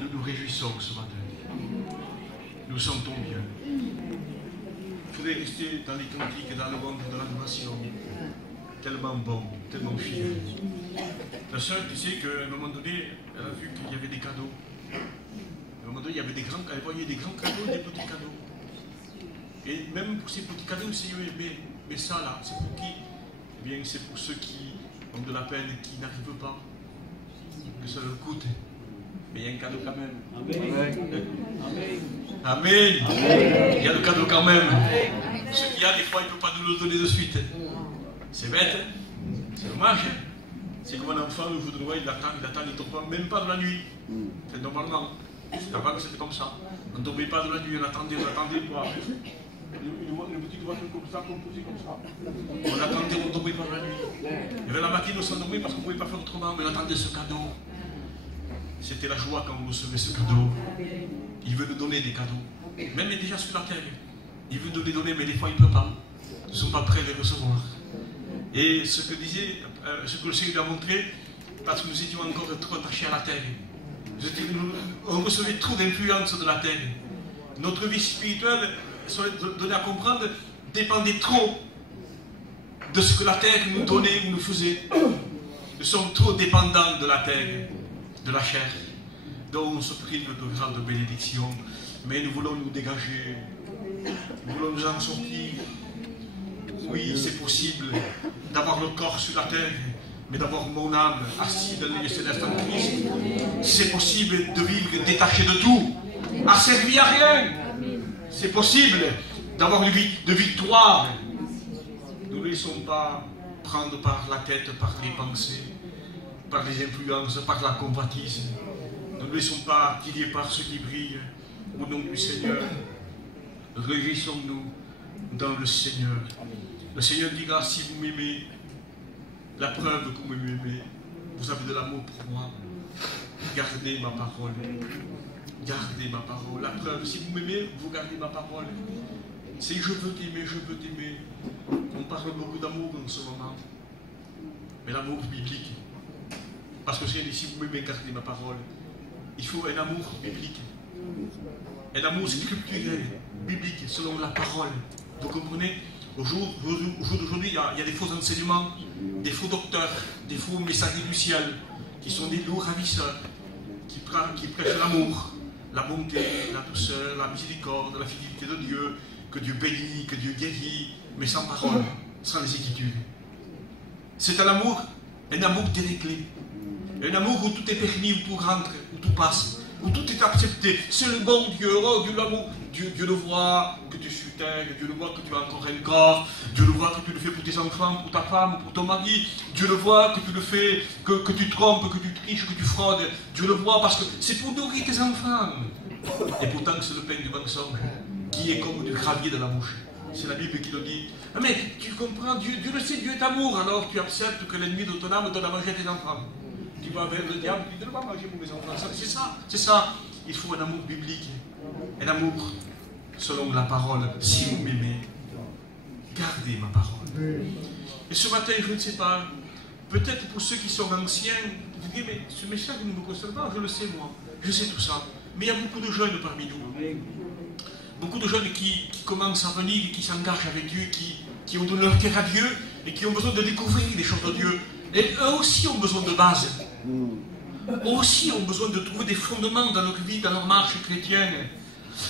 nous nous réjouissons ce matin. Nous sentons bien. Il faudrait rester dans les cantiques et dans le monde de l'adoration. Tellement bon, tellement fier. La sœur, tu sais qu'à un moment donné, elle a vu qu'il y avait des cadeaux. À un moment donné, il y avait des grands, elle voyait des grands cadeaux et des petits cadeaux. Et même pour ces petits cadeaux, c'est mais ça là, c'est pour qui? Eh bien, c'est pour ceux qui ont de la peine et qui n'arrivent pas. Que ça leur coûte. Mais il y a un cadeau quand même. Amen. Amen. Amen. Il y a le cadeau quand même. Ce qu'il y a, des fois, il ne peut pas nous le donner de suite. C'est bête, c'est dommage. C'est comme un enfant, le jour de Noël, il attend, il ne tombe même pas de la nuit. C'est normalement. C'est avant que c'était comme ça. On ne tombait pas de la nuit, on attendait quoi. Une petite voiture comme ça, composée comme ça. On attendait, on ne tombait pas de la nuit. Il y avait la matinée, on s'endormait parce qu'on ne pouvait pas faire autrement, mais on attendait ce cadeau. C'était la joie quand on recevait ce cadeau. Il veut nous donner des cadeaux. Même déjà sur la terre. Il veut nous les donner, mais des fois il ne peut pas. Nous ne sommes pas prêts à les recevoir. Et ce que le Seigneur a montré, parce que nous étions encore trop attachés à la terre. On recevait trop d'influence de la terre. Notre vie spirituelle, donnée à comprendre, dépendait trop de ce que la terre nous donnait ou nous faisait. Nous sommes trop dépendants de la terre, de la chair. Donc on se prive de grandes bénédictions. Mais nous voulons nous dégager. Nous voulons nous en sortir. Oui, c'est possible d'avoir le corps sur la terre, mais d'avoir mon âme assise dans les lieux célestes en Christ. C'est possible de vivre détaché de tout, asservi à rien. C'est possible d'avoir une vie de victoire. Nous ne laissons pas prendre par la tête, par les pensées, par les influences, par la convoitise. Nous ne laissons pas attirer par ce qui brille. Au nom du Seigneur, réjouissons-nous dans le Seigneur. Le Seigneur dira, si vous m'aimez, la preuve que vous m'aimez, vous avez de l'amour pour moi. Gardez ma parole. Gardez ma parole. La preuve, si vous m'aimez, vous gardez ma parole. C'est je veux t'aimer, je veux t'aimer. On parle beaucoup d'amour en ce moment. Mais l'amour biblique. Parce que le Seigneur dit, si vous m'aimez, gardez ma parole. Il faut un amour biblique. Un amour scripturel, biblique, selon la parole. Vous comprenez? Au jour d'aujourd'hui, il y a des faux enseignements, des faux docteurs, des faux messagers du ciel, qui sont des lourds ravisseurs, qui prêchent l'amour, la bonté, la douceur, la miséricorde, la fidélité de Dieu, que Dieu bénit, que Dieu guérit, mais sans parole, sans les Écritures. C'est un amour déréglé, un amour où tout est permis, où tout rentre, où tout passe, où tout est accepté. C'est le bon Dieu, oh Dieu l'amour. Dieu le voit que tu es sur terre, Dieu le voit que tu as encore un corps, Dieu le voit que tu le fais pour tes enfants, pour ta femme, pour ton mari, Dieu le voit que tu le fais, que tu trompes, que tu triches, que tu fraudes, Dieu le voit parce que c'est pour nourrir tes enfants. Et pourtant c'est le pain du mensonge qui est comme du gravier de la bouche. C'est la Bible qui le dit. Ah mais tu comprends, Dieu le sait, Dieu est amour, alors tu acceptes que l'ennemi de ton âme donne à manger à tes enfants. Tu vas vers le diable, tu ne dois pas manger pour mes enfants. C'est ça. Il faut un amour biblique. Un amour selon la parole. Si vous m'aimez, gardez ma parole. Et ce matin, je ne sais pas, peut-être pour ceux qui sont anciens, vous dites, mais ce message ne me concerne pas, je le sais moi, je sais tout ça. Mais il y a beaucoup de jeunes parmi nous. Beaucoup de jeunes qui commencent à venir, qui s'engagent avec Dieu, qui ont donné leur cœur à Dieu et qui ont besoin de découvrir les choses de Dieu. Et eux aussi ont besoin de base. Eux aussi ont besoin de trouver des fondements dans leur vie, dans leur marche chrétienne.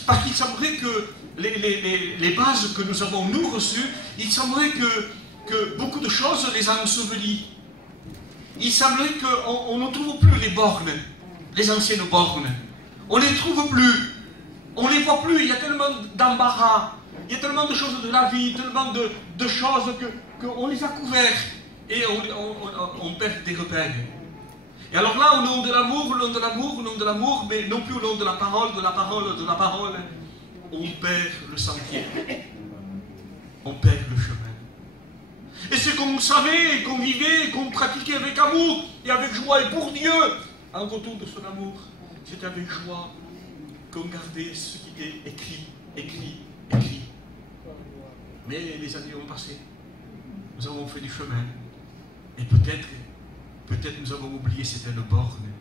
Parce qu'il semblerait que les bases que nous avons nous reçues, il semblerait que beaucoup de choses les a ensevelies. Il semblerait qu'on ne trouve plus les bornes, les anciennes bornes. On ne les trouve plus. On ne les voit plus. Il y a tellement d'embarras. Il y a tellement de choses de la vie, tellement de choses qu'on les a couvertes. Et on perd des repères. Et alors là, au nom de l'amour, au nom de l'amour, au nom de l'amour, mais non plus au nom de la parole, de la parole, de la parole, on perd le sentier. On perd le chemin. Et c'est qu'on savait, qu'on vivait, qu'on pratiquait avec amour et avec joie et pour Dieu. En retour de son amour, c'était avec joie qu'on gardait ce qui était écrit. Mais les années ont passé. Nous avons fait du chemin. Et peut-être nous avons oublié certaines bornes,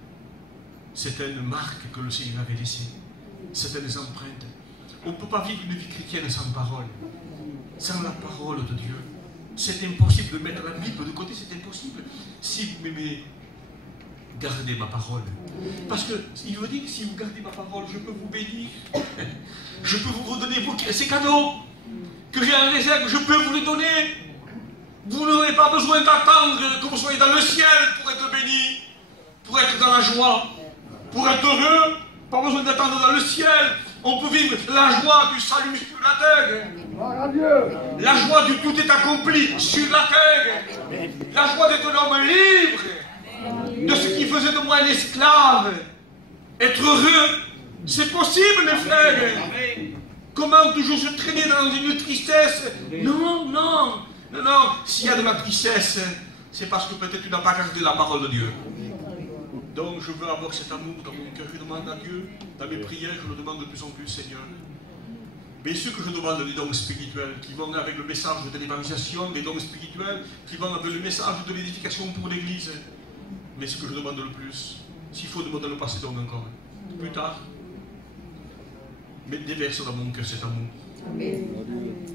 certaines marques que le Seigneur avait laissées, certaines empreintes. On ne peut pas vivre une vie chrétienne sans parole, sans la parole de Dieu. C'est impossible de mettre la Bible de côté, c'est impossible. Si vous m'aimez, gardez ma parole. Parce qu'il veut dire que si vous gardez ma parole, je peux vous bénir. Je peux vous redonner ces cadeaux que j'ai en réserve, je peux vous les donner. Vous n'aurez pas besoin d'attendre que vous soyez dans le ciel pour être béni, pour être dans la joie, pour être heureux. Pas besoin d'attendre dans le ciel. On peut vivre la joie du salut sur la terre. La joie du tout est accompli sur la terre. La joie d'être un homme libre de ce qui faisait de moi un esclave. Être heureux, c'est possible, mes frères. Comment toujours se traîner dans une tristesse? Non, non, non, non. S'il y a de la tristesse, c'est parce que peut-être tu n'as pas gardé la parole de Dieu. Donc je veux avoir cet amour dans mon cœur. Je demande à Dieu, dans mes prières, je le demande de plus en plus, Seigneur. Bien sûr que je demande des dons spirituels qui vont avec le message de l'évangélisation, des dons spirituels qui vont avec le message de l'édification pour l'Église. Mais ce que je demande le plus, s'il faut demander le passé donc encore, plus tard, mais déverse dans mon cœur cet amour.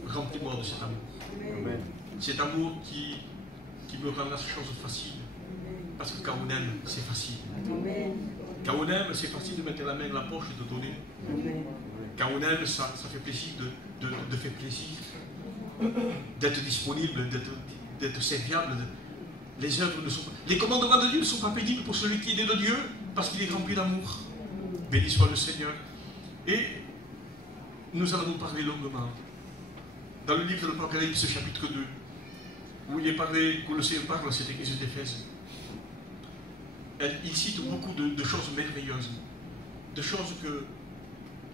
Remplis-moi de cet amour. Amen. Cet amour qui me rend la chose facile. Parce que quand on aime, c'est facile. Amen. Quand on aime, c'est facile de mettre la main dans la poche et de donner. Amen. Quand on aime, ça fait plaisir de faire plaisir, d'être disponible, d'être serviable. Les œuvres ne sont pas... Les commandements de Dieu ne sont pas pénibles pour celui qui est né de Dieu, parce qu'il est rempli d'amour. Béni soit le Seigneur. Et nous allons parler longuement. Dans le livre de l'Apocalypse, chapitre 2, où il est parlé, que le Seigneur parle à cette église d'Éphèse. Il cite beaucoup de choses merveilleuses, de choses que,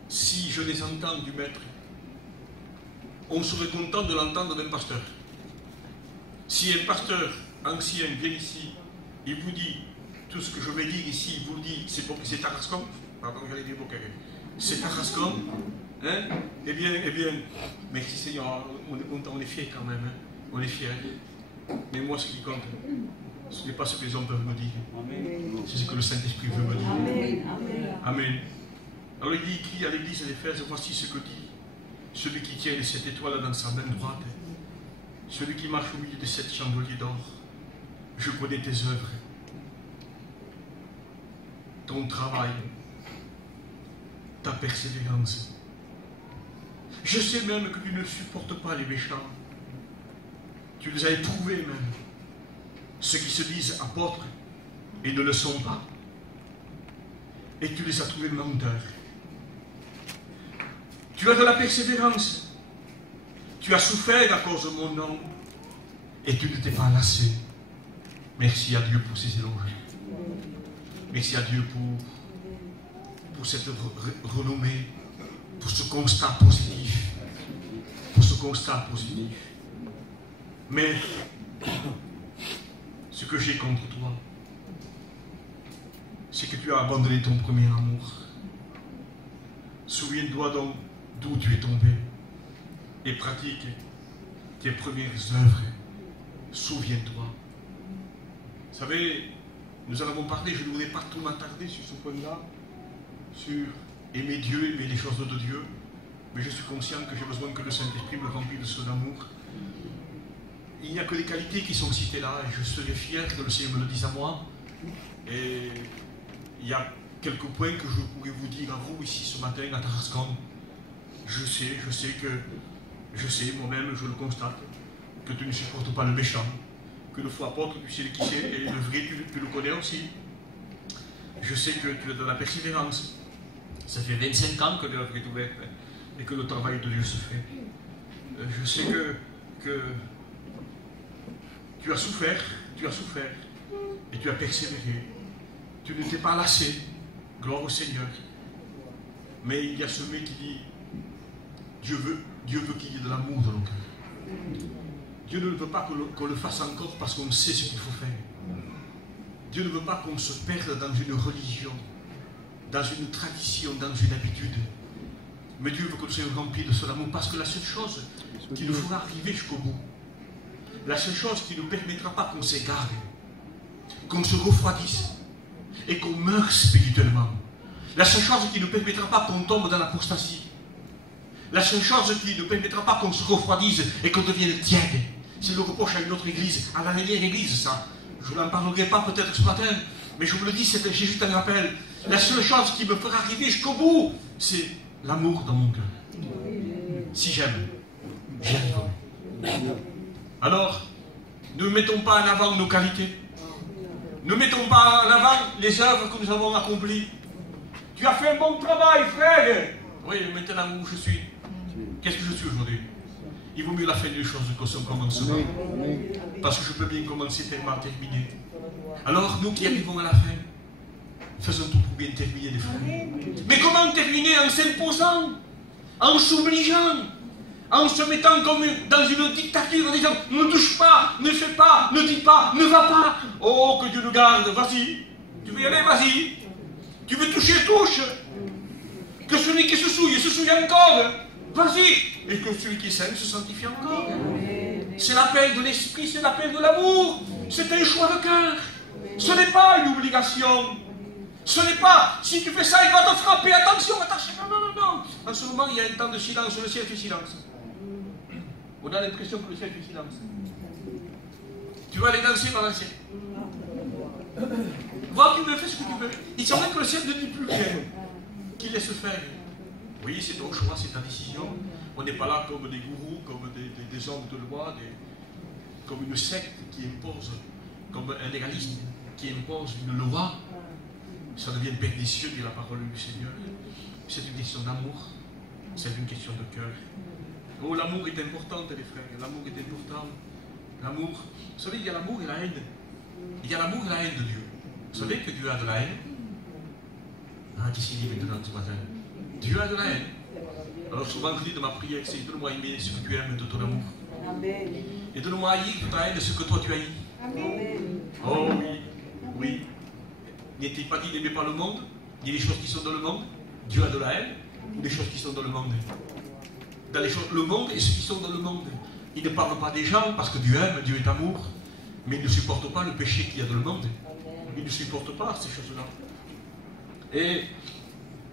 si je les entends du Maître, on serait content de l'entendre d'un pasteur. Si un pasteur ancien vient ici, il vous dit tout ce que je vais dire ici, il vous le dit, c'est Tarascon, pardon, j'allais dire Bocaré, c'est Tarascon, hein? Eh bien, merci Seigneur, on est content, on est fiers quand même, hein? On est fiers. Mais moi, ce qui compte, ce n'est pas ce que les hommes peuvent me dire, c'est ce que le Saint-Esprit veut me dire. Amen. Amen. Alors il dit, écrit à l'église d'Éphèse, voici ce que dit celui qui tient les 7 étoiles dans sa main droite, celui qui marche au milieu des 7 chandeliers d'or. Je connais tes œuvres, ton travail, ta persévérance. Je sais même que tu ne supportes pas les méchants. Tu les as éprouvés même. Ceux qui se disent apôtres et ne le sont pas. Et tu les as trouvés menteurs. Tu as de la persévérance. Tu as souffert à cause de mon nom. Et tu ne t'es pas lassé. Merci à Dieu pour ces éloges. Merci à Dieu pour cette renommée, pour ce constat positif. Pour ce constat positif. Mais ce que j'ai contre toi, c'est que tu as abandonné ton premier amour. Souviens-toi donc d'où tu es tombé et pratique tes premières œuvres. Souviens-toi. Vous savez, nous en avons parlé, je ne voudrais pas trop m'attarder sur ce point-là, sur aimer Dieu, aimer les choses de Dieu, mais je suis conscient que j'ai besoin que le Saint-Esprit me remplisse de son amour. Il n'y a que les qualités qui sont citées là, et je serais fier que le Seigneur me le dise à moi. Et il y a quelques points que je pourrais vous dire à vous ici ce matin à Tarascon. Je sais, moi-même, je le constate, que tu ne supportes pas le méchant, que le faux apôtre, tu sais qui c'est, et le vrai, tu le connais aussi. Je sais que tu as de la persévérance. Ça fait 25 ans que l'œuvre est ouverte et que le travail de Dieu se fait. Je sais que tu as souffert, et tu as persévéré. Tu ne t'es pas lassé, gloire au Seigneur. Mais il y a ce mec qui dit, Dieu veut qu'il y ait de l'amour dans nos cœurs. Dieu ne veut pas qu'on le fasse encore parce qu'on sait ce qu'il faut faire. Dieu ne veut pas qu'on se perde dans une religion, dans une tradition, dans une habitude. Mais Dieu veut que nous soyons remplis de son amour, parce que la seule chose qui nous fera arriver jusqu'au bout, la seule chose qui ne nous permettra pas qu'on s'égare, qu'on se refroidisse, et qu'on meure spirituellement. La seule chose qui ne permettra pas qu'on tombe dans l'apostasie. La seule chose qui ne permettra pas qu'on se refroidisse et qu'on devienne tiède. C'est le reproche à une autre église, à la dernière église, ça. Je n'en parlerai pas peut-être ce matin, mais je vous le dis, c'est juste un rappel. La seule chose qui me fera arriver jusqu'au bout, c'est l'amour dans mon cœur. Si j'aime, j'y arriverai. Alors, ne mettons pas en avant nos qualités. Ne mettons pas en avant les œuvres que nous avons accomplies. Tu as fait un bon travail, frère. Oui, maintenant où je suis. Qu'est-ce que je suis aujourd'hui? Il vaut mieux la fin des choses que son commencement. Parce que je peux bien commencer tellement terminer. Alors, nous qui arrivons à la fin, faisons tout pour bien terminer les frères. Mais comment terminer? En s'imposant, en s'obligeant, en se mettant comme dans une dictature, en disant ne touche pas, ne fais pas, ne dis pas, ne va pas. Oh, que Dieu nous garde, vas-y. Tu veux y aller, vas-y. Tu veux toucher, touche. Que celui qui se souille encore. Vas-y. Et que celui qui s'aime se sanctifie encore. C'est l'appel de l'esprit, c'est l'appel de l'amour. C'est un choix de cœur. Ce n'est pas une obligation. Ce n'est pas, si tu fais ça, il va te frapper. Attention, attention. Non, non, non, non. En ce moment, il y a un temps de silence. Le ciel fait silence. On a l'impression que le ciel fait silence. Tu vas aller danser dans le ciel. Va, tu veux, fais ce que tu veux. Il semble que le ciel ne dit plus rien. Qu'il laisse faire. Oui, c'est ton choix, c'est ta décision. On n'est pas là comme des gourous, comme des hommes de loi, comme une secte qui impose, comme un légaliste qui impose une loi. Ça devient pernicieux, dit la parole du Seigneur. C'est une question d'amour. C'est une question de cœur. Oh, l'amour est important, les frères. L'amour est important. L'amour. Vous savez, il y a l'amour et la haine. Il y a l'amour et la haine de Dieu. Vous savez que Dieu a de la haine? Ah, qu'est-ce qu'il dit maintenant ce matin? Dieu a de la haine. Alors souvent je dis de ma prière, c'est donne-moi aimer ce que tu aimes de ton amour. Amen. Et donne-moi haïr de ta haine ce que toi tu haïs. Amen. Oh oui, oui. N'est-il pas dit n'aimez pas le monde, ni les choses qui sont dans le monde? Dieu a de la haine, ou les choses qui sont dans le monde? Dans les choses, le monde et ceux qui sont dans le monde. Il ne parle pas des gens parce que Dieu aime, Dieu est amour, mais il ne supporte pas le péché qu'il y a dans le monde. Il ne supporte pas ces choses-là. Et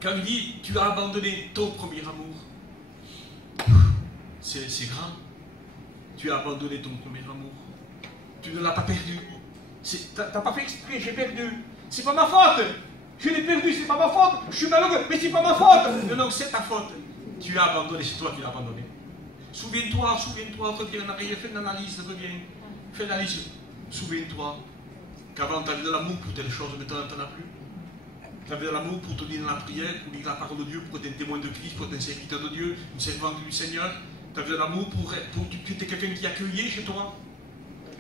quand il dit tu as abandonné ton premier amour, c'est grand. Tu as abandonné ton premier amour. Tu ne l'as pas perdu. Tu n'as pas fait exprès, j'ai perdu. C'est pas ma faute. Je l'ai perdu, c'est pas ma faute. Je suis malheureux, mais c'est pas ma faute. Non, non, c'est ta faute. Tu as abandonné, c'est toi qui l'as abandonné. Souviens-toi, reviens en arrière, fais une analyse, reviens. Fais une analyse. Souviens-toi qu'avant tu avais de l'amour pour telle chose, maintenant tu n'en as plus. Tu avais de l'amour pour te dire dans la prière, pour lire la parole de Dieu, pour être un témoin de Christ, pour être un serviteur de Dieu, une servante du Seigneur. Tu avais de l'amour pour tu étais quelqu'un qui accueillait chez toi.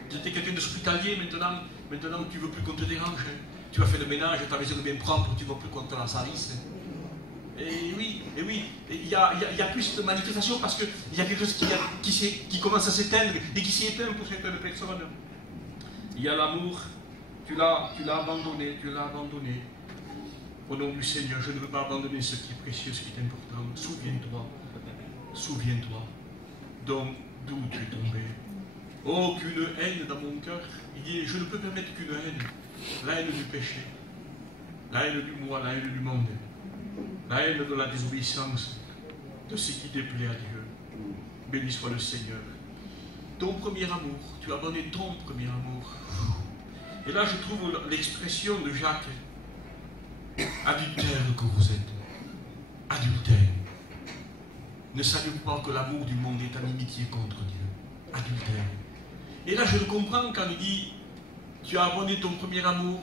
Tu étais quelqu'un d'hospitalier, maintenant tu ne veux plus qu'on te dérange. Tu as fait le ménage, ta maison est bien propre, tu ne veux plus qu'on te la salisse. Et oui, il y a plus de manifestations parce qu'il y a quelque chose qui commence à s'éteindre et qui s'est éteint pour certaines personnes. Il y a l'amour, tu l'as abandonné, Au nom du Seigneur, je ne veux pas abandonner ce qui est précieux, ce qui est important. Souviens-toi, donc d'où tu es tombé. Oh, qu'une haine dans mon cœur. Il dit, je ne peux permettre qu'une haine. La haine du péché, la haine du moi, la haine du monde, la haine de la désobéissance, de ce qui déplaît à Dieu. Béni soit le Seigneur. Ton premier amour, tu as abandonné ton premier amour. Et là, je trouve l'expression de Jacques. Adultère que vous êtes. Adultère. Ne savez-vous pas que l'amour du monde est inimitié contre Dieu? Adultère. Et là, je le comprends quand il dit, tu as abandonné ton premier amour,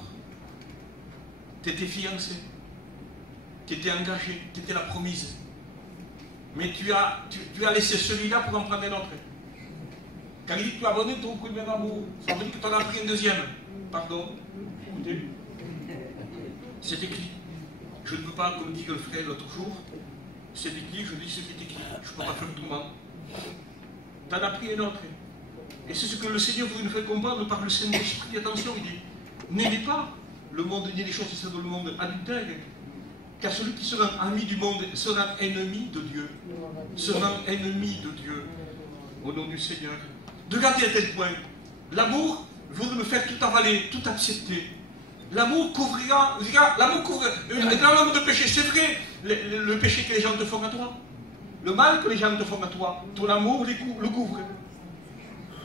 tu étais fiancé, tu étais engagé, tu étais la promise. Mais tu as laissé celui-là pour en prendre un autre. Quand il dit que tu as abandonné ton premier amour, ça veut dire que tu en as pris un deuxième. Pardon. Écoutez. C'est écrit. Je ne peux pas, comme dit le frère l'autre jour, c'est écrit, je dis ce qui est écrit. Je ne peux pas faire autrement. Tu en as pris un autre. Et c'est ce que le Seigneur veut nous faire comprendre par le Saint-Esprit. Attention, il dit, n'aimez pas le monde ni les choses qui sont dans le monde, adultère. Car celui qui sera ami du monde sera ennemi de Dieu. Sera ennemi de Dieu. Au nom du Seigneur. De garder à tel point, l'amour veut me faire tout avaler, tout accepter. L'amour couvrira, regarde, l'amour couvre un grand nombre de péchés. C'est vrai, le péché que les gens te font à toi, le mal que les gens te font à toi, ton amour le couvre.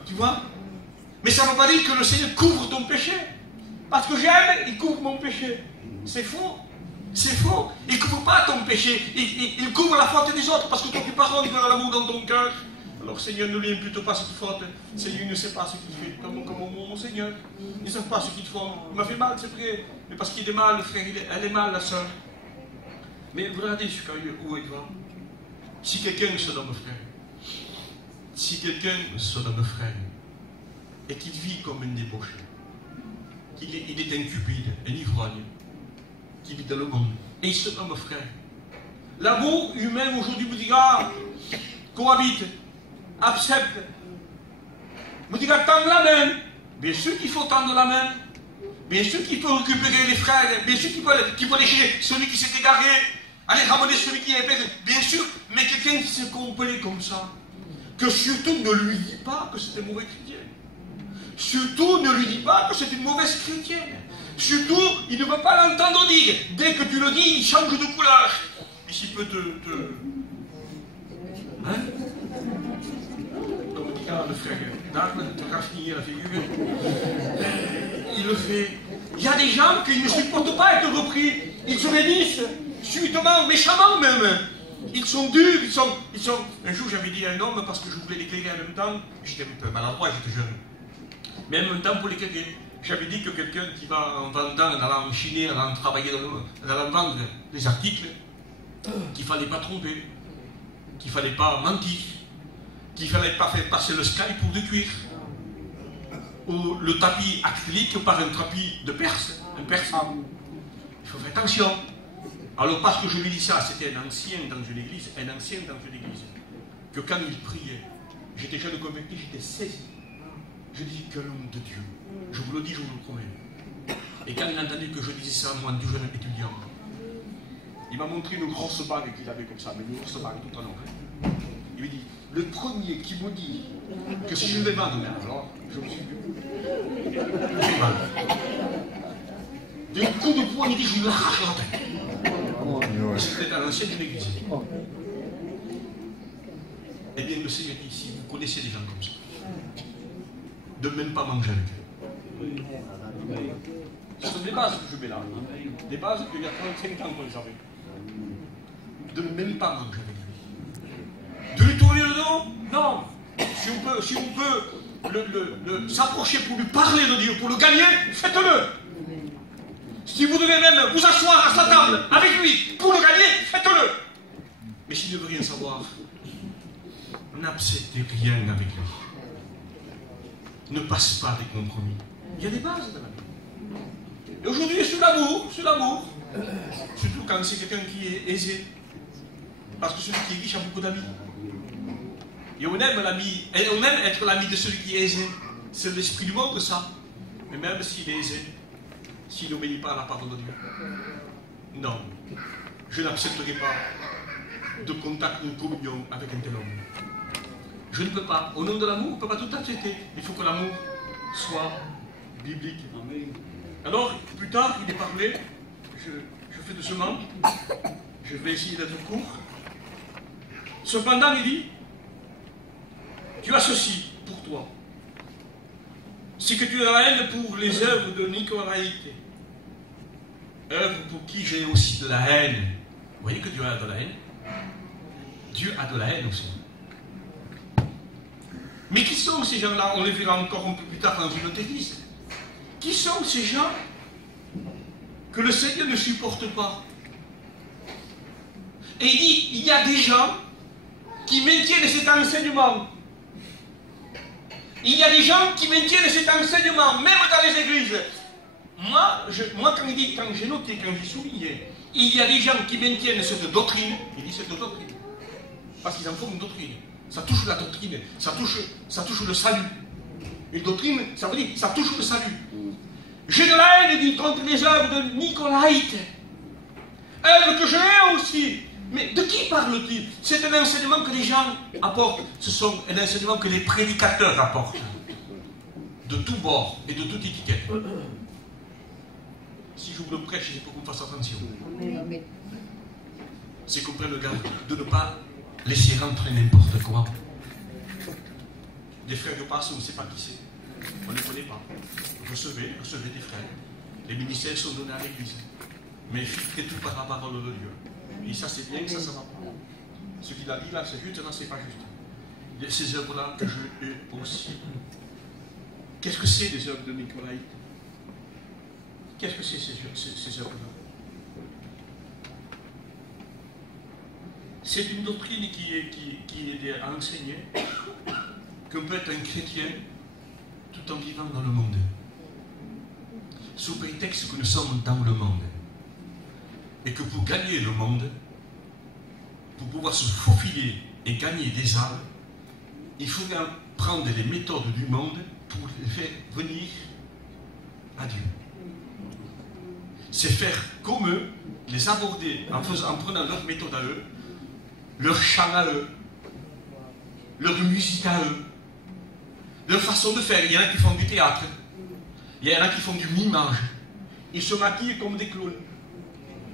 Tu vois? Mais ça ne veut pas dire que le Seigneur couvre ton péché. Parce que j'aime, il couvre mon péché. C'est faux. C'est faux. Il ne couvre pas ton péché. Il couvre la faute des autres. Parce que toi, tu pardonnes, tu as l'amour dans ton cœur. Alors, Seigneur, ne lui impute pas cette faute. Seigneur, il ne sait pas ce qu'il fait. Comme mon Seigneur. Ils ne savent pas ce qu'ils font. Il m'a fait mal, c'est vrai. Mais parce qu'il est mal, le frère, elle est mal, la soeur. Mais regardez où il va. Si quelqu'un se donne frère, si quelqu'un se donne frère, et qu'il vit comme un débauché, qu'il est incupide, un ivrogne, qui vit dans le monde, et il se donne frère. L'amour humain aujourd'hui me dira, cohabite, accepte, me dira tendre la main. Bien sûr qu'il faut tendre la main, bien sûr qu'il faut récupérer les frères, bien sûr qu'il faut aller chez celui qui s'est égaré, aller ramener celui qui est épais, bien sûr, mais quelqu'un qui s'est comporté comme ça, que surtout ne lui dis pas que c'est un mauvais chrétien. Surtout ne lui dis pas que c'est une mauvaise chrétienne. Surtout, il ne veut pas l'entendre dire. Dès que tu le dis, il change de couleur. Et s'il peut hein? Comme dit le frère d'Arles, te raffiner la figure. Il le fait. Il y a des gens qui ne supportent pas être repris. Ils se bénissent, subitement, méchamment même. Ils sont durs, ils sont... Un jour, j'avais dit à un homme, parce que je voulais l'éclairer en même temps, j'étais un peu maladroit, j'étais jeune. Mais en même temps, pour l'éclairer, j'avais dit que quelqu'un qui va en vendant, en allant chiner, en allant travailler, en allant vendre des articles, qu'il ne fallait pas tromper, qu'il ne fallait pas mentir, qu'il ne fallait pas faire passer le sky pour du cuir, ou le tapis acrylique par un tapis de Perse, un persan. Il faut faire attention. Alors parce que je lui dis ça, c'était un ancien dans une église, que quand il priait, j'étais jeune convaincu, j'étais saisi. Je dis que l'homme de Dieu, je vous le dis, je vous le promets. Et quand il a entendu que je disais ça, moi, du jeune étudiant, il m'a montré une grosse bague qu'il avait comme ça, mais une grosse bague tout en or. Il m'a dit, le premier qui me dit que si je vais vendre, alors, je me suis vu. D'un coup de poing, il dit, je lui arrache la tête. C'était à l'ancienne d'une église. Eh bien, le Seigneur dit, si vous connaissez des gens comme ça, de même pas manger avec eux. Ce sont des bases que je mets là. Des bases qu'il y a 35 ans qu'on les avait. De ne même pas manger avec lui. De lui tourner le dos? Non. Si on peut s'approcher pour lui parler de Dieu, pour le gagner, faites-le. Si vous devez même vous asseoir à sa table avec lui pour le gagner, faites-le. Mais s'il ne veut rien savoir, n'acceptez rien avec lui. Ne passe pas des compromis. Il y a des bases dans la vie. Et aujourd'hui, sur l'amour, surtout quand c'est quelqu'un qui est aisé, parce que celui qui est riche a beaucoup d'amis. Et on aime être l'ami de celui qui est aisé. C'est l'esprit du monde, ça. Mais même s'il est aisé, s'il n'obéit pas à la parole de Dieu, non, je n'accepterai pas de contact, de communion avec un tel homme. Je ne peux pas. Au nom de l'amour, on ne peut pas tout accepter. Il faut que l'amour soit biblique. Alors, plus tard, il est parlé, je fais doucement, je vais essayer d'être court. Cependant, il dit, tu as ceci pour toi. C'est que tu as la haine pour les œuvres de Nicolaïte. Œuvres pour qui j'ai aussi de la haine. Vous voyez que Dieu a de la haine? Dieu a de la haine aussi. Mais qui sont ces gens-là? On les verra encore un peu plus tard dans une autre église. Qui sont ces gens que le Seigneur ne supporte pas? Et il dit, il y a des gens qui maintiennent cet enseignement. Il y a des gens qui maintiennent cet enseignement, même dans les églises. Moi quand j'ai noté, quand j'ai souligné, il y a des gens qui maintiennent cette doctrine, il dit cette doctrine, parce qu'ils en font une doctrine. Ça touche la doctrine, ça touche le salut. Une doctrine, ça veut dire, ça touche le salut. J'ai de la haine, dit, contre les œuvres de Nicolaïte. Œuvres que j'ai aussi. Mais de qui parle-t-il? C'est un enseignement que les gens apportent. Ce sont un enseignement que les prédicateurs apportent. De tous bords et de toute étiquette. Si je vous le prêche, c'est pour qu'on fasse attention. C'est qu'on prenne garde de ne pas laisser rentrer n'importe quoi. Des frères passent, on ne sait pas qui c'est. On ne les connaît pas. Recevez des frères. Les ministères sont donnés à l'église. Mais filtrez tout par la parole de Dieu. Et ça c'est bien, ça va pas. Ce qu'il a dit là, c'est juste, là c'est pas juste. Ces œuvres-là que je ai aussi. Qu'est-ce que c'est les œuvres de Nicolaïte? Qu'est-ce que c'est ces œuvres-là? C'est une doctrine qui est à enseigner qu'on peut être un chrétien tout en vivant dans le monde. Sous prétexte que nous sommes dans le monde. Et que pour gagner le monde, pour pouvoir se faufiler et gagner des âmes, il faut bien prendre les méthodes du monde pour les faire venir à Dieu. C'est faire comme eux, les aborder en prenant leur méthode à eux, leur chant à eux, leur musique à eux, leur façon de faire. Il y en a qui font du théâtre, il y en a qui font du mimage, ils se maquillent comme des clowns.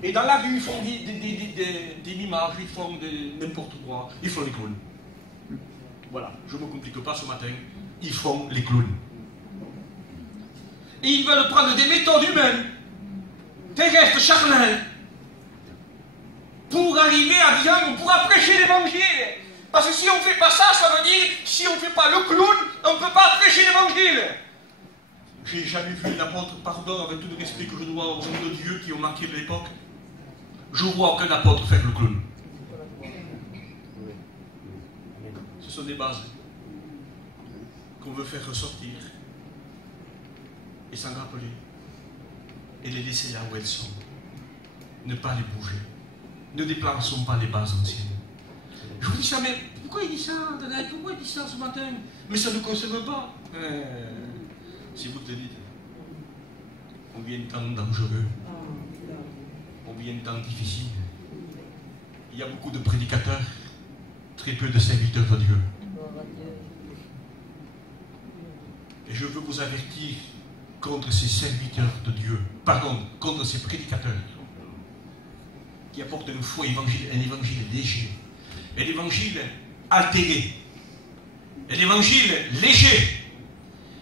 Et dans la rue, ils font des mimages, ils font n'importe quoi, ils font les clowns. Voilà, je ne me complique pas ce matin, ils font les clowns. Et ils veulent prendre des méthodes humaines, terrestres, charnelles, pour arriver à dire on pourra prêcher l'évangile. Parce que si on ne fait pas ça, ça veut dire si on ne fait pas le clown, on ne peut pas prêcher l'évangile. J'ai jamais vu un apôtre, pardon, avec tout le respect que je dois aux hommes de Dieu qui ont marqué l'époque, je ne vois aucun apôtre faire le clown. Ce sont des bases qu'on veut faire ressortir et s'en rappeler et les laisser là où elles sont. Ne pas les bouger. Ne déplaçons pas les bases anciennes. Je vous dis ça, mais pourquoi il dit ça, Danaï? Pourquoi il dit ça ce matin? Mais ça ne nous concerne pas. Si vous te dites, on vit un temps dangereux, on vit un temps difficile. Il y a beaucoup de prédicateurs, très peu de serviteurs de Dieu. Et je veux vous avertir contre ces serviteurs de Dieu, pardon, contre ces prédicateurs qui apportent un faux évangile, un évangile léger, un évangile altéré, un évangile léger,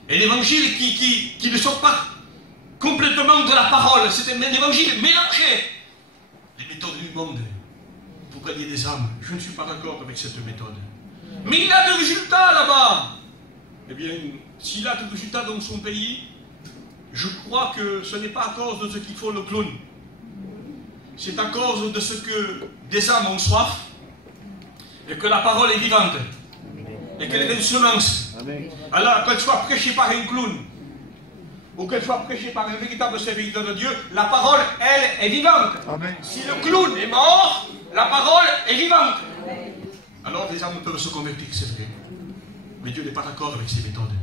un évangile qui ne sort pas complètement de la parole, c'est un évangile mélangé. Les méthodes du monde pour gagner des âmes, je ne suis pas d'accord avec cette méthode. Mais il a des résultats là-bas. Eh bien, s'il a des résultats dans son pays, je crois que ce n'est pas à cause de ce qu'il faut le clown. C'est à cause de ce que des âmes ont soif et que la parole est vivante et qu'elle est une semence. Alors, qu'elle soit prêchée par un clown ou qu'elle soit prêchée par un véritable serviteur de Dieu, la parole, elle, est vivante. Amen. Si le clown est mort, la parole est vivante. Alors, les âmes peuvent se convertir, c'est vrai. Mais Dieu n'est pas d'accord avec ces méthodes.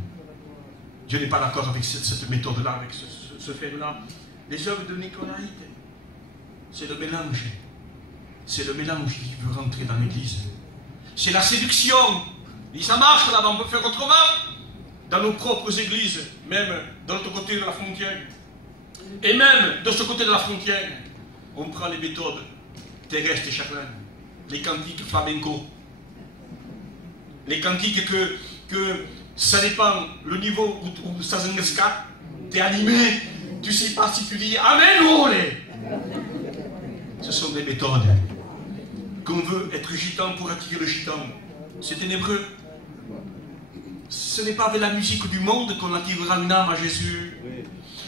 Dieu n'est pas d'accord avec cette méthode-là, avec ce fait-là. Les œuvres de Nicolaïte, c'est le mélange. C'est le mélange qui veut rentrer dans l'église. C'est la séduction. Et ça marche là-bas, on peut faire autrement. Dans nos propres églises, même de l'autre côté de la frontière. Et même de ce côté de la frontière, on prend les méthodes terrestres et charnelles. Les cantiques flamenco. Les cantiques que ça dépend le niveau où ça s'engasca. T'es animé. Tu sais pas si tu dis Amen ou Olé. Ce sont des méthodes qu'on veut être gitan pour attirer le gitan. C'est ténébreux. Ce n'est pas avec la musique du monde qu'on attirera une âme à Jésus.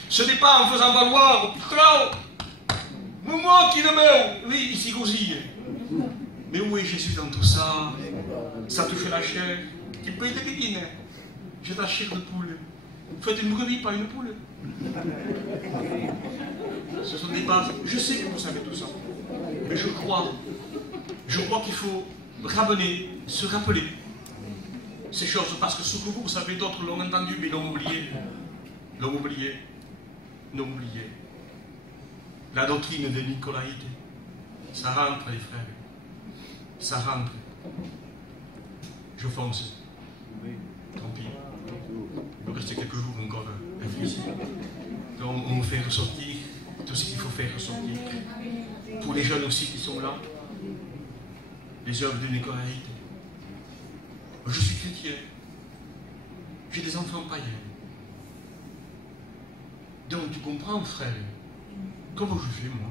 Ce n'est pas en faisant valoir moi qui le meurt. Oui, ici gosille. Mais où est Jésus dans tout ça? Ça te fait la chair. Tu peux être guédine. J'ai ta chair de poule. Faites une brebis, pas une poule. Ce sont des bases. Je sais que vous savez tout ça. Mais je crois qu'il faut ramener, se rappeler ces choses. Parce que ce que vous savez, d'autres l'ont entendu, mais l'ont oublié. L'ont oublié. L'ont oublié. La doctrine de Nicolaïte, ça rentre, les frères. Ça rentre. Je fonce. Tant pis. Il me restait quelques jours encore. On me fait ressortir tout ce qu'il faut faire ressortir. Pour les jeunes aussi qui sont là, les œuvres de Nicolaïde. Je suis chrétien. J'ai des enfants païens. Donc tu comprends, frère, comment je fais moi?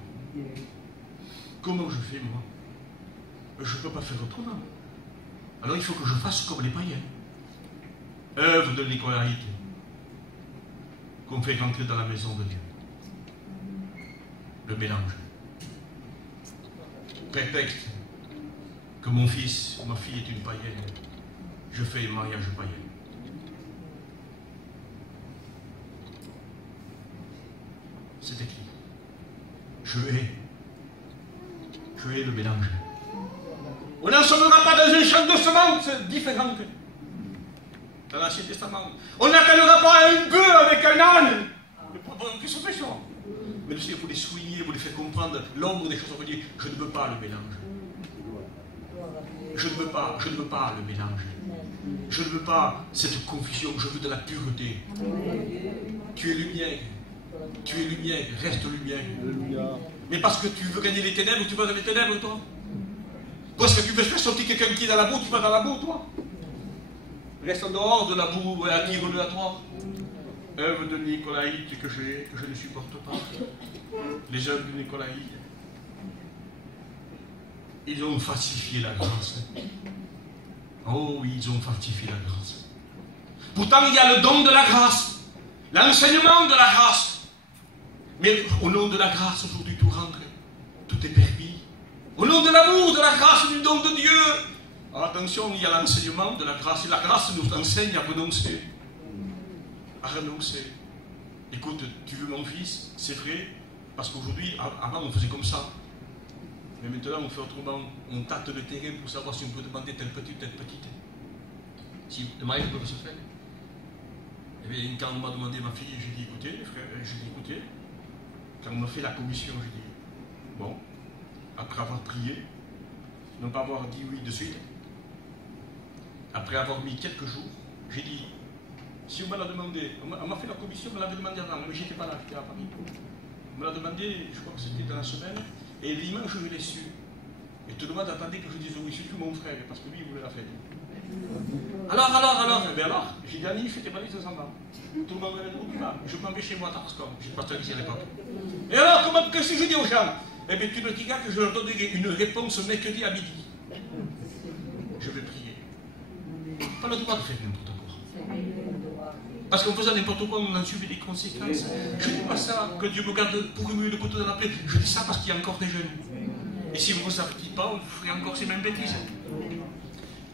Comment je fais moi? Je ne peux pas faire autrement. Alors il faut que je fasse comme les païens. Œuvre de Nicolaïde qu'on fait rentrer dans la maison de Dieu. Le mélange. Prétexte que mon fils ou ma fille est une païenne, je fais un mariage païen. C'est écrit. Je hais le mélange. On n'en sommera pas dans un champ de semences différentes. Dans l'Ancien Testament. On n'appellera pas un bœuf avec un âne. Que se fait ça? Mais le Seigneur, vous les souligner, vous les faire comprendre l'ombre des choses. On dit, je ne veux pas le mélange. Je ne veux pas le mélange. Je ne veux pas cette confusion, je veux de la pureté. Tu es lumière. Tu es lumière, reste lumière. Mais parce que tu veux gagner les ténèbres, tu vas dans les ténèbres, toi. Parce que tu veux faire sortir quelqu'un qui est dans la boue, tu vas dans la boue, toi. Reste en dehors de la boue et attire-le à toi. Œuvre de Nicolaïde que je ne supporte pas. Les œuvres de Nicolaïde. Ils ont falsifié la grâce. Oh oui, ils ont falsifié la grâce. Pourtant, il y a le don de la grâce. L'enseignement de la grâce. Mais au nom de la grâce, aujourd'hui, tout rentre. Tout est permis. Au nom de l'amour, de la grâce, du don de Dieu. Attention, il y a l'enseignement de la grâce. Et la grâce nous enseigne à renoncer. À renoncer. Écoute, tu veux mon fils? C'est vrai. Parce qu'aujourd'hui, avant, on faisait comme ça. Mais maintenant, on fait autrement. On tâte le terrain pour savoir si on peut demander telle petite, telle petite. Si le mariage peut se faire. Et bien, quand on m'a demandé ma fille, j'ai dit, écoutez, frère, j'ai dit, écoutez, quand on m'a fait la commission, j'ai dit, bon, après avoir prié, ne pas avoir dit oui de suite, après avoir mis quelques jours, j'ai dit, si on me l'a demandé, on m'a fait la commission, on me l'avait demandé avant, mais j'étais pas là, j'étais à Paris. On me l'a demandé, je crois que c'était dans la semaine, et dimanche je l'ai su. Et tout le monde attendait que je dise oui, surtout mon frère, parce que lui il voulait la fête. Alors, eh bien alors, j'ai dit à Nif, c'était pas les enfants. Tout le monde m'avait dit, je m'en vais chez moi à Tarascon, je suis parti ici à l'époque. Et alors, qu'est-ce que je dis aux gens? Eh bien, tu me dis que je leur donnerai une réponse mercredi à midi. Je vais prier. Pas le droit de faire n'importe quoi. Parce qu'en faisant n'importe quoi, on en subit des conséquences. Je ne dis pas ça, que Dieu me garde pour remuer le couteau dans la plaie. Je dis ça parce qu'il y a encore des jeunes. Et si vous ne vous arrêtez pas, vous ferez encore ces mêmes bêtises.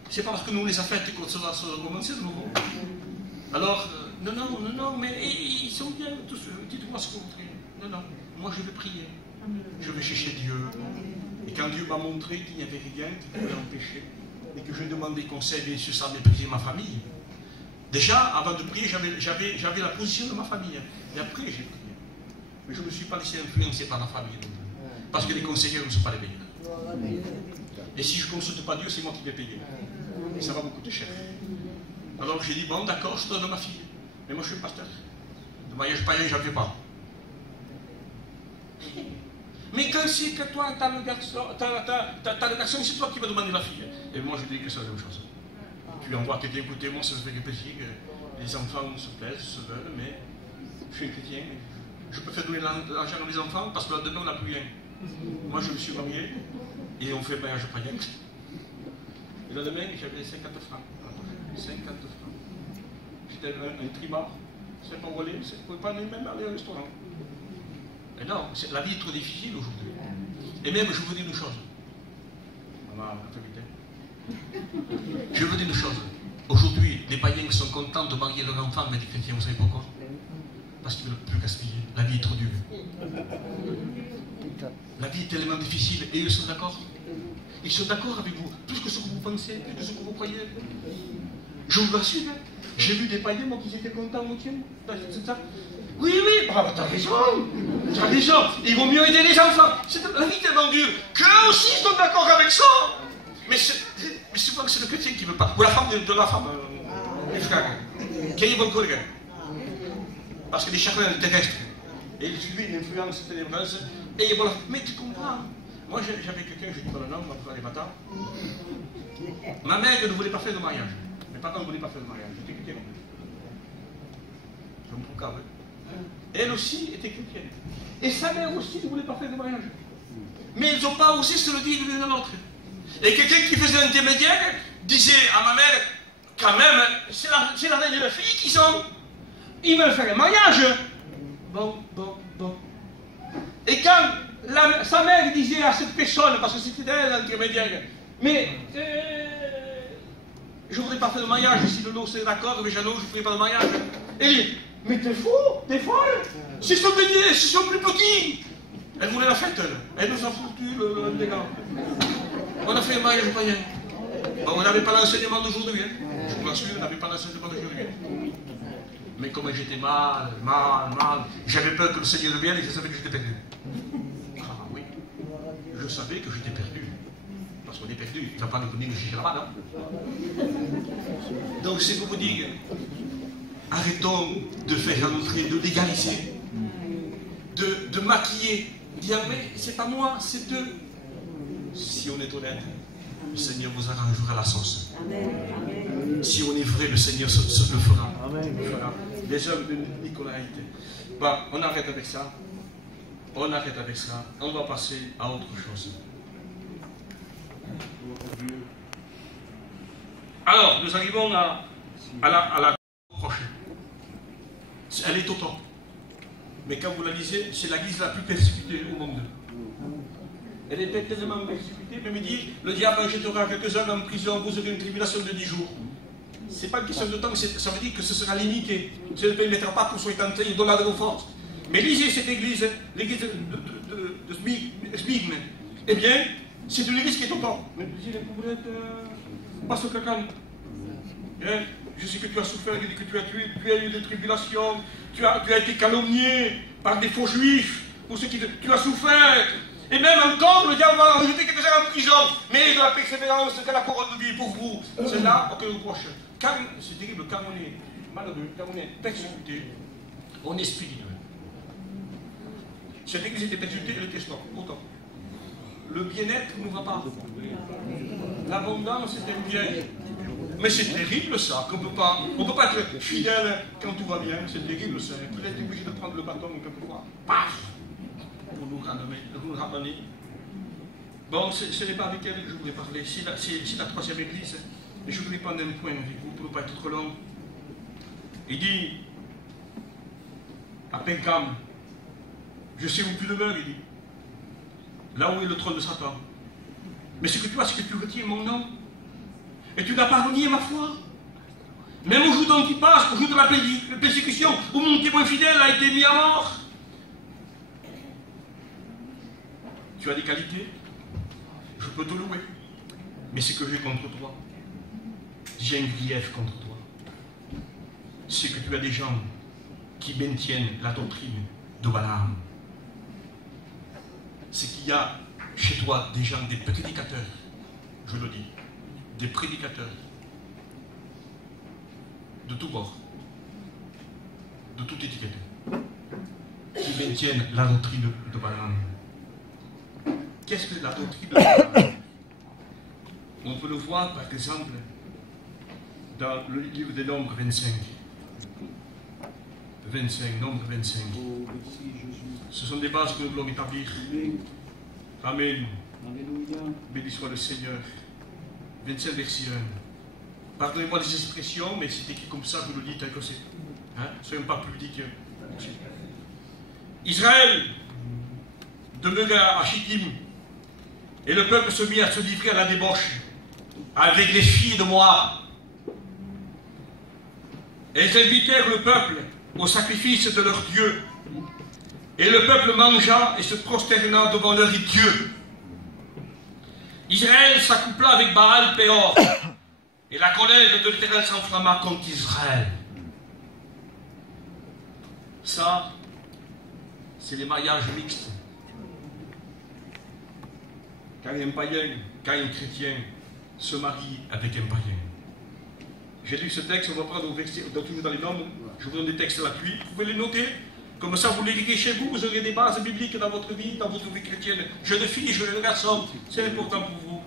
C'est pas parce que nous les a faites qu'on va se recommencer de nouveau. Alors, non, mais ils sont bien tous. Dites-moi ce que vous voudrez. Non, moi je vais prier. Je vais chercher Dieu. Et quand Dieu m'a montré qu'il n'y avait rien qui pouvait l'empêcher, et que je demandais conseil, bien sûr, sans mépriser ma famille. Déjà, avant de prier, j'avais la position de ma famille. Et après, j'ai prié. Mais je ne me suis pas laissé influencer par la famille. Parce que les conseillers ne sont pas les meilleurs. Et si je ne consulte pas Dieu, c'est moi qui vais payer. Et ça va me coûter cher. Alors j'ai dit, bon, d'accord, je donne ma fille. Mais moi, je suis pasteur. Le mariage païen, j'en fais pas. Mais quand c'est que toi, t'as le garçon, c'est toi qui vas demander la fille. Et moi, je dis que c'est la même chose. Tu envoies quelqu'un, écoutez, moi, ça me fait plaisir. Les enfants se plaisent, se veulent, mais je suis un chrétien. Je peux faire donner l'argent aux enfants parce que là, demain, on n'a plus rien. Moi, je me suis marié et on fait un mariage païen. Et le lendemain, j'avais 50 francs. 50 francs. J'étais un tribord. C'est pas volé, je ne pouvais pas même aller au restaurant. Et non, la vie est trop difficile aujourd'hui. Et même, je vous dis une chose. Je vous dis une chose. Aujourd'hui, les païens sont contents de marier leurs enfants, mais les chrétiens, vous savez pourquoi? Parce qu'ils ne veulent plus gaspiller. La vie est trop dure. La vie est tellement difficile. Et ils sont d'accord? Ils sont d'accord avec vous. Plus que ce que vous pensez, plus que ce que vous croyez. Je vous rassure. J'ai vu des païens, moi, qui étaient contents, tiens. Oui, t'as raison. Il vaut mieux aider les enfants. La vie est tellement dure qu'eux aussi sont d'accord avec ça. Mais souvent c'est le chrétien qui ne veut pas. Ou la femme de la femme, les frères. Qui est bon collègue. Parce que les chakras terrestres. Et il suivait une influence ténébreuse. Et voilà. Mais tu comprends? Moi, j'avais quelqu'un, je dis pas le nom, on va les bâtards. Ma mère ne voulait pas faire de mariage. Mes parents ne voulaient pas faire de mariage. J'étais chrétienne. Je me trouve. Elle aussi était chrétienne. Et sa mère aussi ne voulait pas faire de mariage. Mais ils n'ont pas osé se le dire l'une à l'autre. Et quelqu'un qui faisait l'intermédiaire disait à ma mère, quand même, c'est la reine de la fille qui sont. Ils veulent faire un mariage. Bon. Et quand sa mère disait à cette personne, parce que c'était elle l'intermédiaire, mais je ne voudrais pas faire de mariage, si le lot c'est d'accord, mais Jeannot, je ne ferai pas de mariage. Et il dit, mais t'es fou, t'es folle, ce sont plus petits. Elle voulait la fête, elle nous a foutu le dégât. On a fait un mariage païen. Bon, on n'avait pas l'enseignement d'aujourd'hui, hein. Je vous rassure, on n'avait pas l'enseignement d'aujourd'hui. Mais comme j'étais mal, j'avais peur que le Seigneur vienne et je savais que j'étais perdu. Ah oui, je savais que j'étais perdu. Parce qu'on est perdu, il ne va pas nous venir nous chercher là-bas, non? Donc c'est pour vous dire, arrêtons de faire un entrée, de légaliser, de maquiller, dire mais c'est pas moi, c'est eux. Si on est honnête, le Seigneur vous arrangera la sauce. Amen. Si on est vrai, le Seigneur se le fera. Amen. Les œuvres de Nicolas étaient. Bon, on arrête avec ça. On arrête avec ça. On va passer à autre chose. Alors, nous arrivons à la prochaine. Elle est autant. Mais quand vous la lisez, c'est l'église la plus persécutée au monde. Elle était tellement persécutée, mais me dit, le diable jettera quelques-uns en prison, vous aurez une tribulation de 10 jours. Ce n'est pas une question de temps, ça veut dire que ce sera limité. Dieu ne permettra pas que vous soyez tentés, il donnera de vos forces. Mais lisez cette église, l'église de Smyrne. Eh bien, c'est une église qui est autant. Mais vous dites, vous êtes pas ce quelqu'un. Je sais que tu as souffert, que tu as eu des tribulations, tu as été calomnié par des faux juifs, pour ceux qui tu as souffert. Et même encore, le diable va rajouter quelque chose en prison, mais de la persévérance, de la couronne de vie pour vous. C'est là auquel on reproche. C'est terrible, quand on est malheureux, quand on est persécuté, on est spirituel. Cette église était persécutée, elle était stop, autant. Le bien-être ne nous va pas. L'abondance est un bien. Mais c'est terrible ça, qu'on ne peut pas être fidèle quand tout va bien. C'est terrible ça. Il est obligé de prendre le bâton quelquefois. Paf! Pour nous ramener. Bon, ce n'est pas avec elle que je voulais parler. C'est la troisième église. Et je voulais prendre un point avec vous pour ne pas être trop long. Il dit à Pencam, je sais où tu demeures, il dit. Là où est le trône de Satan. Mais ce que tu as, c'est que tu retiens mon nom. Et tu n'as pas renié ma foi. Même au jour dont tu passes, au jour de la persécution, où mon témoin fidèle a été mis à mort. Tu as des qualités, je peux te louer. Mais ce que j'ai contre toi, j'ai un grief contre toi. C'est que tu as des gens qui maintiennent la doctrine de Balaam. C'est qu'il y a chez toi des gens, des prédicateurs, je le dis, des prédicateurs de tous bords, de toute étiquette, qui maintiennent la doctrine de Balaam. Qu'est-ce que la doctrine de Balaam? On peut le voir par exemple dans le livre des Nombres 25. 25, Nombre 25. Ce sont des bases que nous voulons établir. Amen. Béni soit le Seigneur. 25 verset 1. Pardonnez-moi les expressions, mais c'est écrit comme ça, je vous le dis tel que c'est. Hein? Soyons pas plus pudiques. Israël demeura à Chittim, et le peuple se mit à se livrer à la débauche avec les filles de Moab. Et ils invitèrent le peuple au sacrifice de leur Dieu. Et le peuple mangea et se prosterna devant leur Dieu. Israël s'accoupla avec Baal Péor, et la colère de l'Éternel s'enflamma contre Israël. Ça, c'est les mariages mixtes. Quand un païen, quand un chrétien se marie avec un païen. J'ai lu ce texte, on va prendre au verset, toujours dans les Nombres, je vous donne des textes à l'appui, vous pouvez les noter. Comme ça, vous l'éduquez chez vous, vous aurez des bases bibliques dans votre vie chrétienne. Jeune fille, jeune garçon, c'est important pour vous.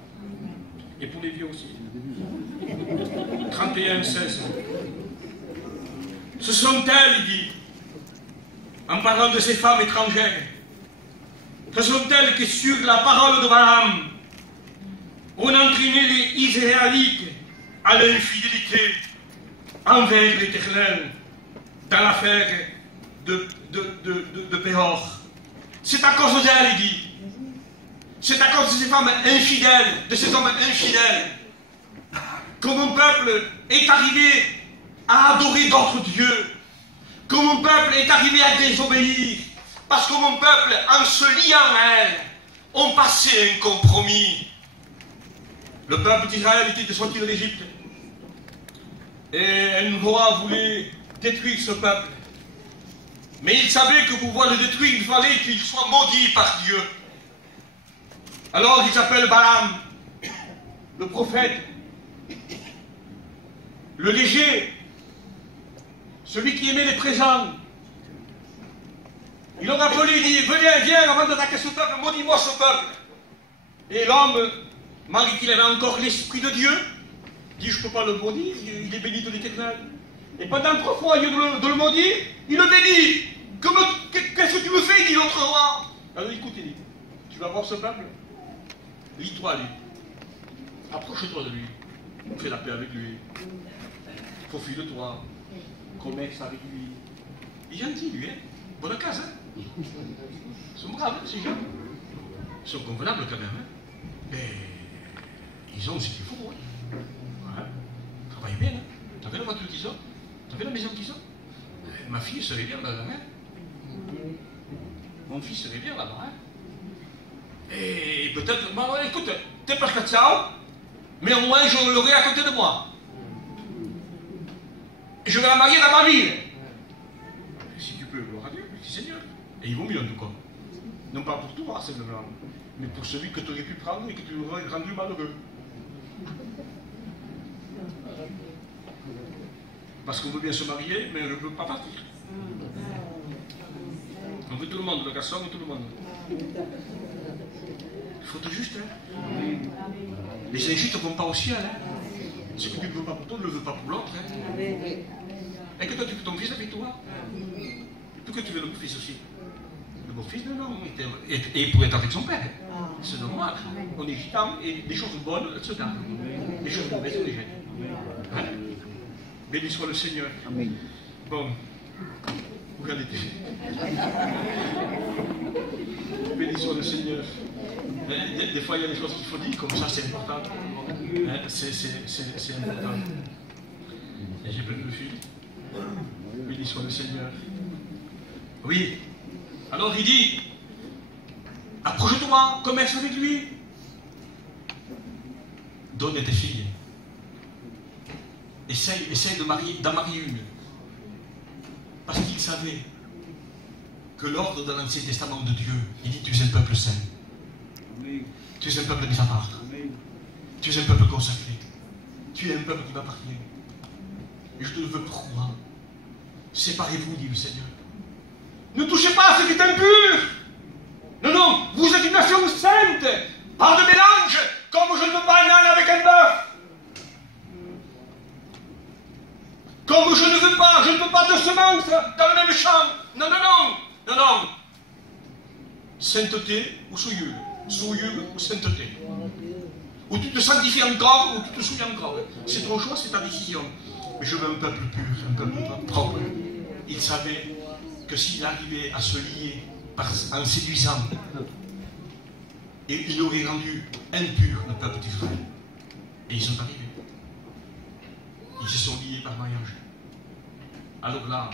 Et pour les vieux aussi. 31, 16. Ce sont elles, il dit, en parlant de ces femmes étrangères, ce sont elles qui, sur la parole de Balaam, ont entraîné les Israélites à l'infidélité envers l'Éternel dans l'affaire de Péor. C'est à cause d'elle, il dit. C'est à cause de ces femmes infidèles, de ces hommes infidèles, que mon peuple est arrivé à adorer d'autres dieux, que mon peuple est arrivé à désobéir, parce que mon peuple, en se liant à elle, ont passé un compromis. Le peuple d'Israël était sorti de l'Égypte, et un roi voulait détruire ce peuple. Mais il savait que pour pouvoir le détruire, il fallait qu'il soit maudit par Dieu. Alors ils appellent Balaam, le prophète, le léger, celui qui aimait les présents. Il leur appelé, il dit, venez, viens avant d'attaquer ce peuple, maudis-moi ce peuple. Et l'homme, malgré qu'il avait encore l'esprit de Dieu, dit, je ne peux pas le maudire, il est béni de l'Éternel. Et pendant 3 fois, au lieu de le maudire, il le bénit. Qu'est-ce que tu me fais, dit l'autre roi. Alors écoute, il dit, tu vas voir ce peuple, lis-toi lui, approche-toi de lui, fais la paix avec lui, profile-toi, commerce avec lui. Il est gentil, lui, hein. Bonne case, hein. Ils sont braves, hein, ces gens. Ils sont convenables quand même, hein. Mais ils ont ce qu'il faut, hein. Ouais. Ils travaillent bien, hein. T'as vu la voiture qu'ils ont? T'as vu la maison qu'ils ont? Ma fille serait bien là-bas, hein. Mon fils serait bien là-bas, hein. Et peut-être, bon, écoute, t'es pas ciao, mais au moins je l'aurai à côté de moi. Et je vais la marier dans ma ville. Et si tu peux, gloire à Dieu, merci Seigneur. Et il vaut mieux en tout cas. Non pas pour toi, simplement, mais pour celui que tu aurais pu prendre et que tu aurais rendu malheureux. Parce qu'on veut bien se marier, mais on ne veut pas partir. On veut tout le monde, le garçon et tout le monde. Il faut tout juste, hein. Les injustes ne vont pas au ciel, hein. Ce que tu ne veux pas pour toi, ne le veux pas pour l'autre, hein. Et que toi tu veux ton fils avec toi. Et puis que tu veux le beau-fils aussi. Le beau-fils, non, et pour être avec son père. C'est normal. On est gitan et les choses bonnes se donnent. Les choses mauvaises, on les jette. Hein? Béni soit le Seigneur. Amen. Bon, où j'en étais? Béni soit le Seigneur. Des fois, il y a des choses qu'il faut dire, comme ça, c'est important. Hein? C'est important. Et j'ai perdu le fil. Béni soit le Seigneur. Oui. Alors il dit, approche-toi, commerce avec lui. Donne tes filles. Essaye d'en marier une. Parce qu'il savait que l'ordre de l'Ancien Testament de Dieu, il dit, tu es un peuple saint. Oui. Tu es un peuple mis à part. Oui. Tu es un peuple consacré. Tu es un peuple qui m'appartient. Et je te le veux pour moi. Séparez-vous, dit le Seigneur. Ne touchez pas à ce qui est impur. Non, non, vous êtes une nation sainte. Pas de mélange, comme je ne veux pas un âne avec un bœuf. Comme je ne veux pas de semences dans le même champ. Non, non, non, non, non. Sainteté ou souillure. Souillure ou sainteté. Ou tu te sanctifies encore, ou tu te souilles encore. C'est ton choix, c'est ta décision. Mais je veux un peuple pur, un peuple propre. Il savait que s'il arrivait à se lier en séduisant, et il aurait rendu impur le peuple d'Israël. Et ils sont arrivés. Ils se sont liés par mariage. Alors là,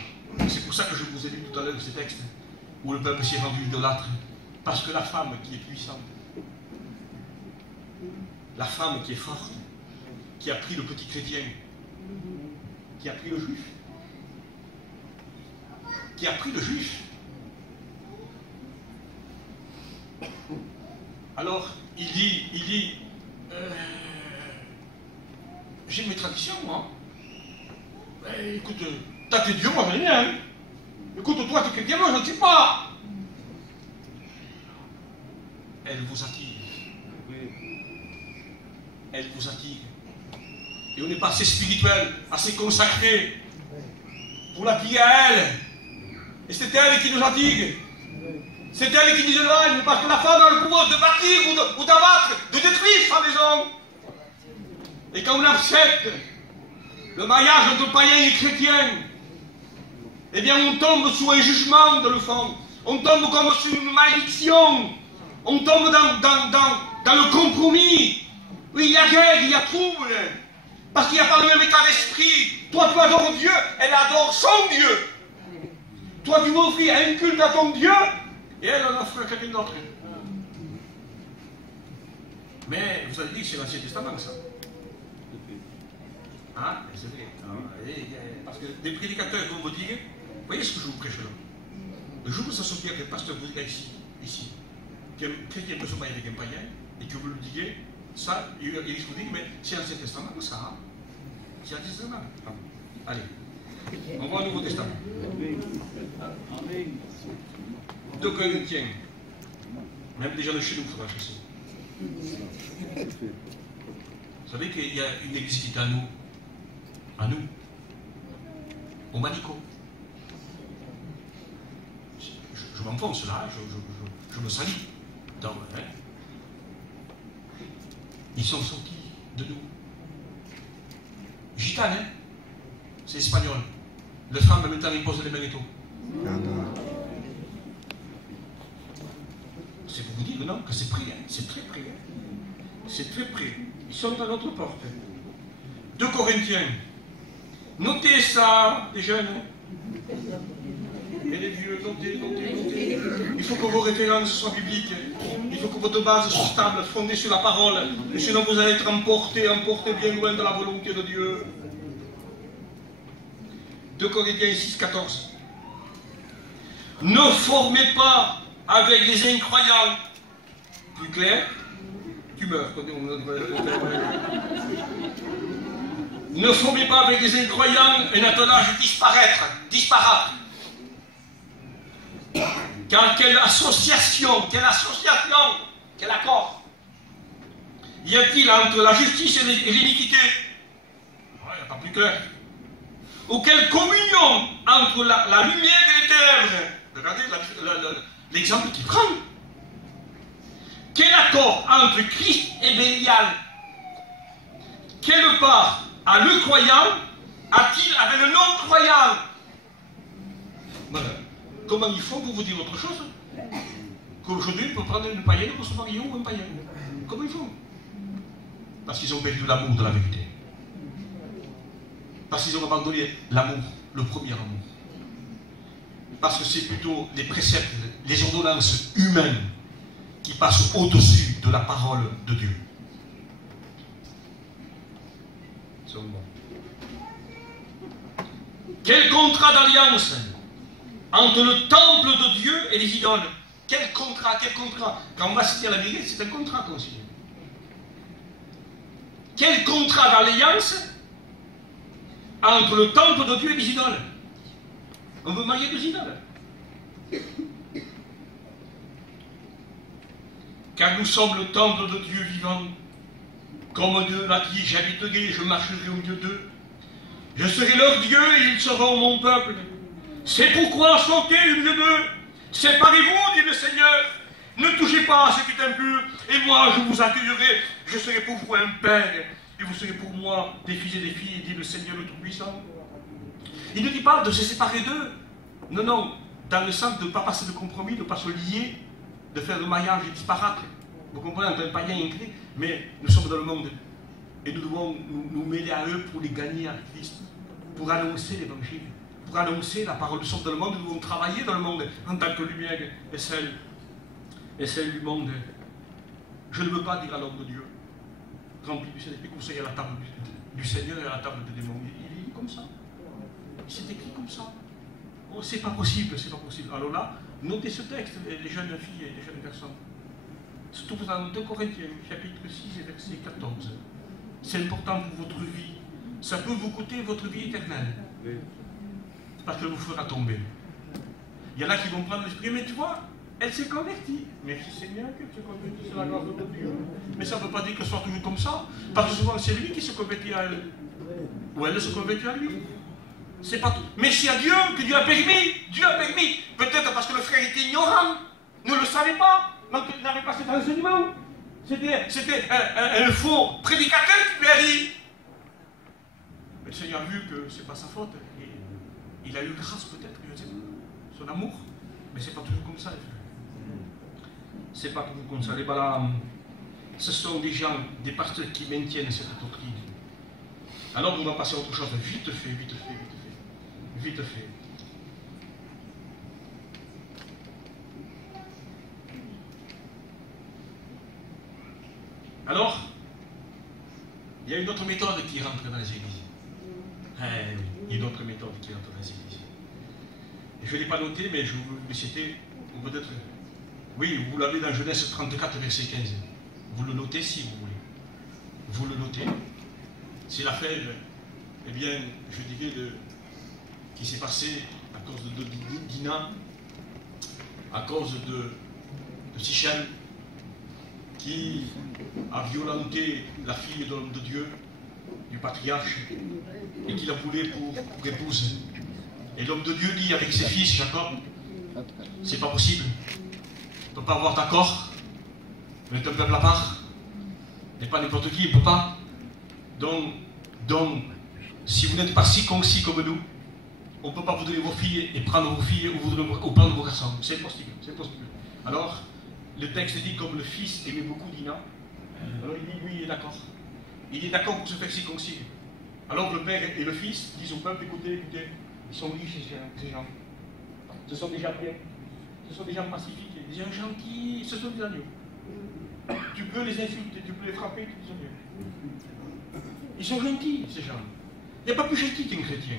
c'est pour ça que je vous ai lu tout à l'heure ces textes, où le peuple s'est rendu idolâtre. Parce que la femme qui est puissante, la femme qui est forte, qui a pris le petit chrétien, qui a pris le juif, qui a pris le juif. Alors, il dit, j'ai mes traditions, moi. Écoute, t'as tes dieux, moi j'en ai bien. Hein. Écoute, toi, tu es chrétien, moi, je ne sais pas. Elle vous attire. Elle vous attire. Et on n'est pas assez spirituel, assez consacré pour l'attirer à elle. Et c'est elle qui nous attire. C'est elle qui nous éloigne, parce que la femme a le pouvoir de bâtir ou d'abattre, de détruire sa maison. Et quand on accepte le mariage entre païens et chrétiens, eh bien on tombe sous un jugement de le fond. On tombe comme sous une malédiction. On tombe dans le compromis. Oui, il y a guerre, il y a trouble. Parce qu'il n'y a pas le même état d'esprit. Toi, tu adores Dieu, elle adore son Dieu. Toi, tu veux offrir un culte à ton Dieu, et elle en offre à quelqu'un d'autre. Mais vous avez dit que c'est l'Ancien Testament, ça. Hein? C'est vrai. Parce que des prédicateurs vont vous dire, voyez ce que je vous prêche là. Le jour où ça se bien que le pasteur vous dira ici, qu'un chrétien peut se marier avec un païen, et que vous lui disiez, ça, il vous dit, mais c'est l'Ancien Testament, ça. Hein? C'est l'Ancien Testament. Allez, on va au Nouveau Testament. 2 Corinthiens. Même déjà de chez nous, il faudra chercher. Vous savez qu'il y a une église qui est à nous, au Manico. Je m'enfonce là, je me salis. Hein? Ils sont sortis de nous. Gitane, hein? C'est espagnol. Le femme maintenant il pose les magnétos. C'est pour vous dire non, que c'est près, hein? C'est très près. Hein? C'est très près. Ils sont à notre porte. 2 Corinthiens. Notez ça, les jeunes. Et les vieux, notez. Il faut que vos références soient bibliques. Il faut que votre base soit stable, fondée sur la parole. Et sinon vous allez être emporté bien loin de la volonté de Dieu. 2 Corinthiens 6, 14. Ne formez pas avec les incroyants. Plus clair, tu meurs. Ne formez pas avec les incroyants un attelage disparate. Car quelle association, quel accord y a-t-il entre la justice et l'iniquité? Il n'y a pas plus clair. Ou quelle communion entre la lumière et les ténèbres? Regardez l'exemple qu'il prend. Quel accord entre Christ et Bélial? Quelle part à le croyant a-t-il avec le non-croyant? Voilà. Comment ils font pour vous dire autre chose? Qu'aujourd'hui, on peut prendre une païenne pour se marier ou un païen. Comment ils font? Parce qu'ils ont perdu l'amour de la vérité. Parce qu'ils ont abandonné l'amour, le premier amour. Parce que c'est plutôt les préceptes, les ordonnances humaines qui passent au-dessus de la parole de Dieu. C'est bon. Quel contrat d'alliance entre le temple de Dieu et les idoles? Quel contrat? Quand on va citer la Bible, c'est un contrat qu'on signe. Quel contrat d'alliance entre le temple de Dieu et les idoles? On veut marier deux idoles. Car nous sommes le temple de Dieu vivant. Comme Dieu l'a dit, j'habiterai, je marcherai au milieu d'eux. Je serai leur Dieu et ils seront mon peuple. C'est pourquoi sortez du milieu d'eux. Séparez-vous, dit le Seigneur. Ne touchez pas à ce qui est impur. Et moi, je vous accueillerai. Je serai pour vous un père. Et vous serez pour moi des fils et des filles, dit le Seigneur le Tout-Puissant. Il ne dit pas de se séparer d'eux. Non, non. Dans le sens de ne pas passer de compromis, de ne pas se lier, de faire le mariage disparate. Vous comprenez, entre un païen et un chrétien. Mais nous sommes dans le monde. Et nous devons nous mêler à eux pour les gagner à Christ. Pour annoncer l'évangile. Pour annoncer la parole. Nous sommes dans le monde, nous devons travailler dans le monde en tant que lumière et celle du monde. Je ne veux pas dire à l'homme de Dieu, rempli du Saint-Esprit, qu'on soit à la table du Seigneur et à la table des démons. Il est comme ça. Il s'est écrit comme ça. Oh, c'est pas possible, c'est pas possible. Alors là, notez ce texte, les jeunes filles et les jeunes personnes. Surtout dans 2 Corinthiens, chapitre 6 et verset 14. C'est important pour votre vie. Ça peut vous coûter votre vie éternelle. Parce que vous fera tomber. Il y en a qui vont prendre l'esprit, mais tu vois, elle s'est convertie. Merci Seigneur que tu es convertie, c'est la grâce de Dieu. Mais ça ne veut pas dire que ce soit toujours comme ça. Parce que souvent c'est lui qui se convertit à elle. Ou elle se convertit à lui. C'est pas tout. Mais c'est à Dieu que Dieu a permis. Dieu a permis. Peut-être parce que le frère était ignorant. Ne le savait pas. Donc il n'avait pas cet enseignement. C'était un faux prédicateur qui lui a dit. Mais le Seigneur a vu que ce n'est pas sa faute. Et il a eu grâce peut-être, son amour. Mais ce n'est pas toujours comme ça. C'est pas toujours comme ça. Les Balaam, ce sont des gens, des pasteurs qui maintiennent cette doctrine. Alors on va passer à autre chose. Vite fait, vite fait, vite fait. Vite fait. Alors, il y a une autre méthode qui rentre dans les églises. Oui, il y a une autre méthode qui rentre dans les églises. Je ne l'ai pas noté, mais je vous le citer, ou peut-être... Oui, vous l'avez dans Genèse 34, verset 15. Vous le notez si vous voulez. Vous le notez. C'est l'affaire, eh bien, je dirais, qui s'est passée à cause de Dina, à cause de Sichem, qui a violenté la fille de l'homme de Dieu, du patriarche, et qui la voulait pour épouse. Et l'homme de Dieu dit avec ses fils, Jacob, c'est pas possible. On ne peut pas avoir d'accord. On est un peuple à part. n'est pas n'importe qui, il ne peut pas. Donc, si vous n'êtes pas si concis comme nous, on ne peut pas vous donner vos filles et prendre vos filles ou prendre vos garçons. C'est possible, c'est possible. Alors, le texte dit comme le fils aimait beaucoup Dina. Alors il dit oui, il est d'accord. Il est d'accord pour se faire circoncire. Alors le père et le fils disent au peuple, écoutez, ils sont riches ces gens. Ce sont des gens bien. Ce sont des gens pacifiques, des gens gentils, ce sont des agneaux. Tu peux les insulter, tu peux les frapper, tu les agneaux. Ils sont gentils, ces gens. Il n'y a pas plus gentil qu'un chrétien.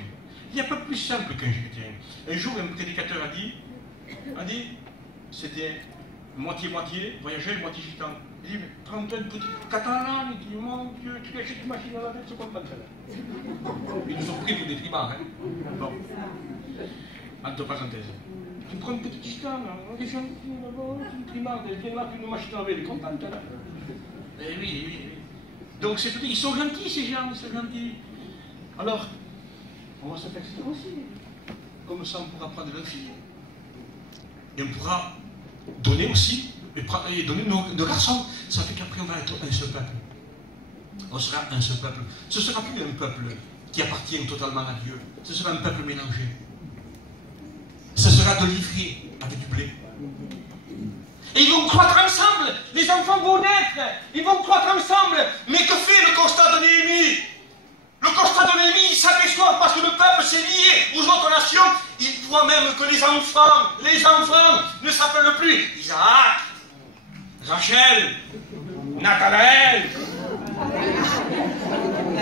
Il n'y a pas plus simple qu'un chrétien. Un jour, un prédicateur a dit c'était moitié-moitié, voyageur, moitié gitan. Il dit, mais prends-toi une petite catalane, il dit, mon Dieu, tu achètes une machine à laver, c'est comme ça. Ils nous ont pris pour des trimards, hein. Bon. Entre parenthèses. Tu prends une petite gitane, on est gentil, une trimarde, elle vient là, une machine à laver, elle est contente, là. Eh oui. Donc c'est petit, ils sont gentils, ces gens, ils sont gentils. Alors, on va se faire aussi. Comme ça, on pourra prendre leur fille. Et on pourra donner aussi, et donner nos garçons. Ça fait qu'après, on va être un seul peuple. On sera un seul peuple. Ce ne sera plus un peuple qui appartient totalement à Dieu. Ce sera un peuple mélangé. Ce sera de l'ivrier avec du blé. Et ils vont croître ensemble. Les enfants vont naître. Ils vont croître ensemble. Mais que fait le constat de Néhémie? Le constat de Néhémie, il s'aperçoit parce que le peuple s'est lié aux autres nations. Il voit même que les enfants ne s'appellent plus Isaac, Rachel, Nathanaël,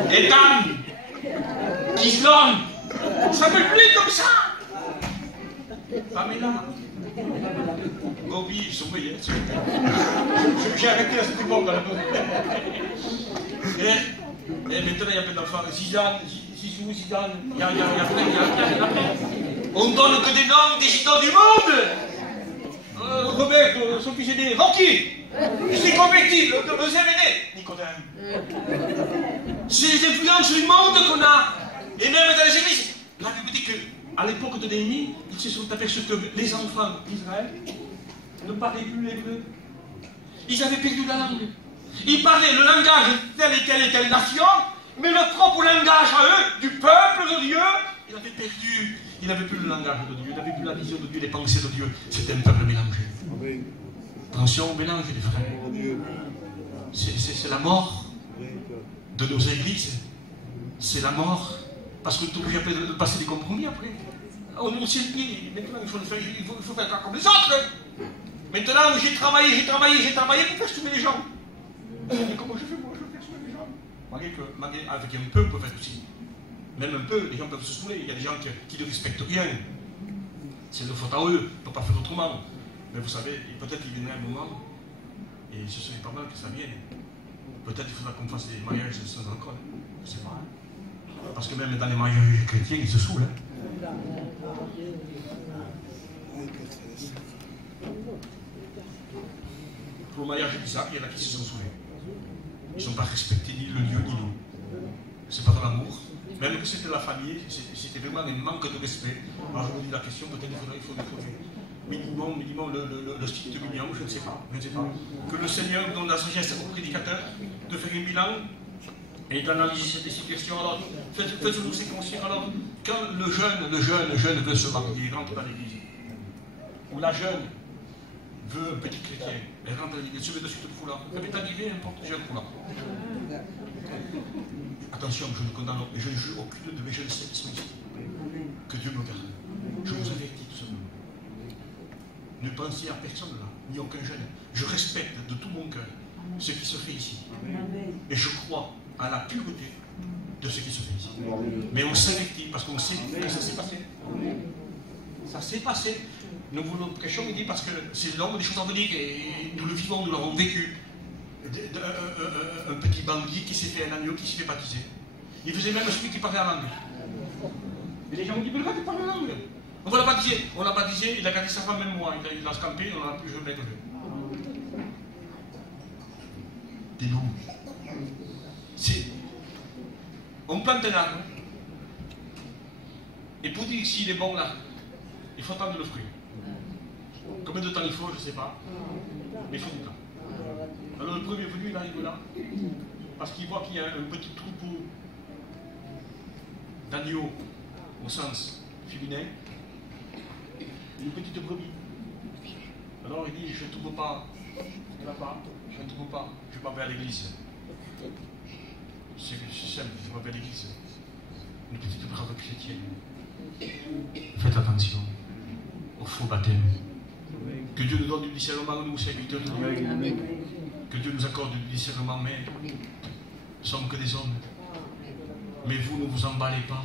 Ethan, Kislon. Ça ne s'appelle plus comme ça. Pamela, Bobby, ils sont payés. J'ai arrêté à cette époque. Et maintenant, il y a plein d'enfants. Zidane, Zizou, Zidane. Il y a plein. On donne que des noms des gitans du monde. Robert, son fils aîné. Rocky. Il s'est converti. Le deuxième aîné. Nicodème. C'est les influences du monde qu'on a. Et même dans les églises. La Bible dit qu'à l'époque de Néhémie, ils se sont aperçus que les enfants d'Israël ne parlaient plus l'hébreu. Ils avaient perdu la langue. Ils parlaient le langage de telle et telle nation, mais le propre langage à eux, du peuple de Dieu, il avait perdu. Il n'avait plus le langage de Dieu, il n'avait plus la vision de Dieu, les pensées de Dieu. C'était un peuple mélangé. Attention au mélange, les frères. C'est la mort de nos églises. C'est la mort. Parce que tu es obligé de passer des compromis après. On nous dit, maintenant il faut faire comme les autres. Maintenant j'ai travaillé pour faire sauver les gens. Et comment je fais pour faire sauver les gens? Malgré avec un peu, on peut faire aussi. Même un peu, les gens peuvent se saouler. Il y a des gens qui ne respectent rien. C'est leur faute à eux, on ne peut pas faire autrement. Mais vous savez, peut-être qu'il viendra un moment, et ce serait pas mal que ça vienne. Peut-être qu'il faudra qu'on fasse des mariages sans alcool. Je ne sais pas. Parce que même dans les mariages chrétiens, ils se saoulent. Pour le mariage d'Isaac, il y en a qui se sont sauvés. Ils n'ont pas respecté ni le lieu ni nous. C'est pas de l'amour. Même que c'était la famille, c'était vraiment un manque de respect. Alors je me dis la question, peut-être il faut trouver. Minimum, le strict minimum, je ne sais pas. Que le Seigneur donne la sagesse aux prédicateurs de faire un bilan et d'analyser ces situations. Alors, faisons-nous ces conscients. Alors, quand le jeune veut se marier, il rentre dans l'église. Ou la jeune veut un petit chrétien, elle rentre dans l'église, elle se met dessus le foulard. Ça m'est arrivé n'importe quel foulard. Attention, je ne condamne et je ne juge aucune de mes jeunes qui sont ici. Que Dieu me garde. Je vous avertis tout simplement. Ne pensez à personne là, ni aucun jeune. Je respecte de tout mon cœur ce qui se fait ici. Et je crois à la pureté de ce qui se fait ici. Mais on s'avertit parce qu'on sait que ça s'est passé. Ça s'est passé. Nous vous le prêchons, il dit, parce que c'est l'homme des choses à venir et nous le vivons, nous l'avons vécu. Un petit bandit qui s'est fait un agneau, qui s'est fait baptiser. Il faisait même celui qui parlait en langue. Et les gens ont dit, mais le gars, tu parles en langue. On l'a baptisé, il a gardé sa femme, même moi. Il a scampé, on n'a plus jamais revu. Des loups. On plante un arbre. Et pour dire s'il est bon là, il faut attendre le fruit. Combien de temps il faut, je ne sais pas. Mais il faut du temps. Alors le premier venu, il arrive là, parce qu'il voit qu'il y a un petit troupeau d'agneaux, au sens féminin, une petite brebis. Alors il dit, je ne trouve pas, je ne trouve pas, je m'en vais à l'église. C'est simple, je m'en vais à l'église. Une petite brave chrétienne. Faites attention au faux baptême. Que Dieu nous donne du discernement, nous serviteurs de Dieu. Que Dieu nous accorde du discernement, mais nous ne sommes que des hommes. Mais vous ne vous emballez pas.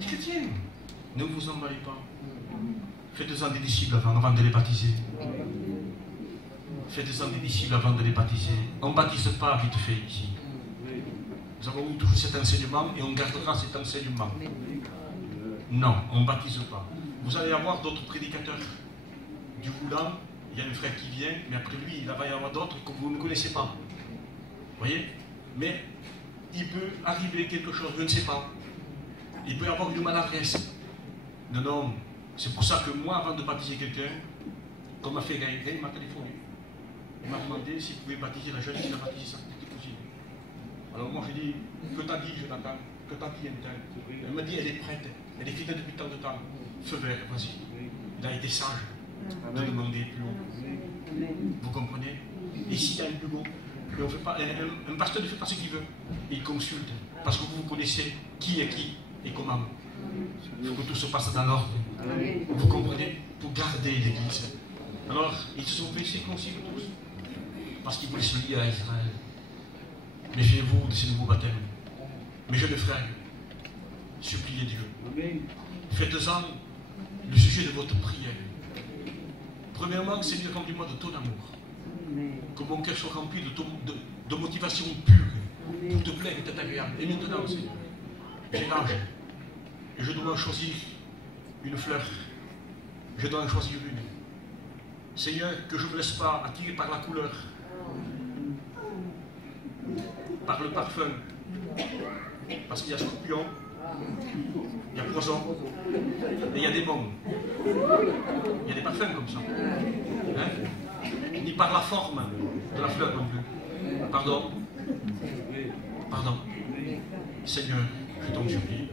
Chrétiens, ne vous emballez pas. Faites-en des disciples avant de les baptiser. Faites-en des disciples avant de les baptiser. On ne baptise pas vite fait ici. Nous avons eu toujours cet enseignement et on gardera cet enseignement. Non, on ne baptise pas. Vous allez avoir d'autres prédicateurs. Du Boulan, il y a un frère qui vient, mais après lui, il va y avoir d'autres que vous ne connaissez pas. Vous voyez? Mais il peut arriver quelque chose, je ne sais pas. Il peut y avoir une maladresse d'un homme. C'est pour ça que moi, avant de baptiser quelqu'un, comme m'a fait Gaël, il m'a téléphoné. Il m'a demandé s'il pouvait baptiser la jeune fille, il a baptisé sa petite cousine. Alors moi, j'ai dit, que t'as dit, Jonathan? Que t'as dit, elle m'a dit, elle est prête, elle est fidèle depuis tant de temps. Feu vert, vas-y. Il a été sage de demander plus haut. Vous comprenez? Et s'il y a un plus haut, on fait pas, un pasteur ne fait pas ce qu'il veut. Il consulte, parce que vous connaissez qui est qui et comment. Il faut que tout se passe dans l'ordre. Vous comprenez? Pour garder l'église. Alors, ils se sont fait circoncire tous, parce qu'ils voulaient se lier à Israël. Méfiez-vous de ces nouveaux baptêmes. Mes jeunes frères, suppliez Dieu. Faites-en le sujet de votre prière. Premièrement, Seigneur, remplis-moi de ton amour. Que mon cœur soit rempli de motivation pure, pour te plaire et t'être agréable. Et maintenant, Seigneur, j'ai l'âge. Et je dois choisir une fleur. Je dois en choisir une. Seigneur, que je ne me laisse pas attirer par la couleur, par le parfum. Parce qu'il y a scorpion, il y a poison, et il y a des bombes. Il y a des parfums comme ça. Hein? Ni par la forme de la fleur non plus. Pardon. Pardon. Seigneur, je t'en supplie.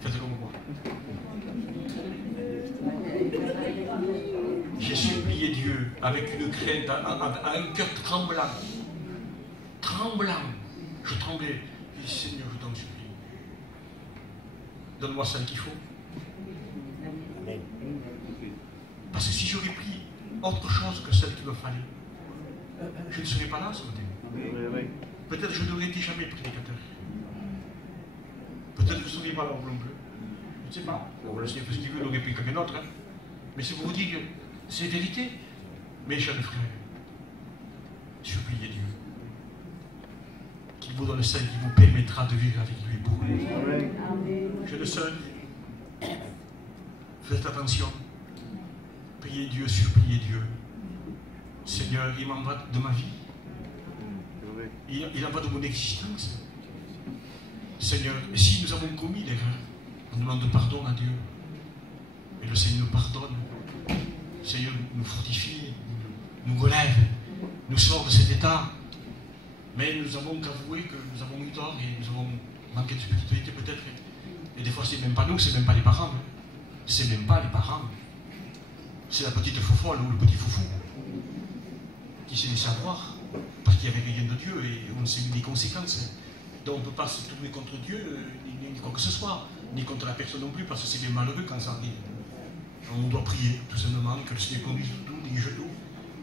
Faites comme moi. J'ai supplié Dieu avec une crainte, à un cœur tremblant. Tremblant. Je tremblais. Je dis, Seigneur, je t'en supplie. Donne-moi celle qu'il faut. Parce que si j'aurais pris autre chose que celle qu'il me fallait, je ne serais pas là ce matin. Peut-être je n'aurais été jamais prédicateur. Peut-être que je ne serais pas là non plus. Je ne sais pas. Bon, le Seigneur fait ce qu'il veut, il aurait pris quelqu'un d'autre. Hein. Mais c'est pour vous dire que c'est vérité. Mes jeunes frères, suppliez Dieu qu'il vous donne celle qui vous permettra de vivre avec lui pour lui. Jeunes sœurs, faites attention. Priez Dieu, suppliez Dieu. Seigneur, il m'en va de ma vie. Il en va de mon existence. Seigneur, si nous avons commis l'erreur, on demande pardon à Dieu. Et le Seigneur nous pardonne. Le Seigneur nous fortifie, nous relève, nous sort de cet état. Mais nous avons qu'avouer que nous avons eu tort et nous avons manqué de spiritualité peut-être. Et des fois, c'est même pas nous, c'est même pas les parents. C'est même pas les parents. C'est la petite fofolle ou le petit foufou qui s'est laissé avoir parce qu'il n'y avait rien de Dieu et on sait les conséquences. Donc on ne peut pas se tourner contre Dieu, ni quoi que ce soit, ni contre la personne non plus, parce que c'est bien malheureux quand ça arrive. On doit prier, tout simplement, que le Seigneur conduise tout, dirige tout,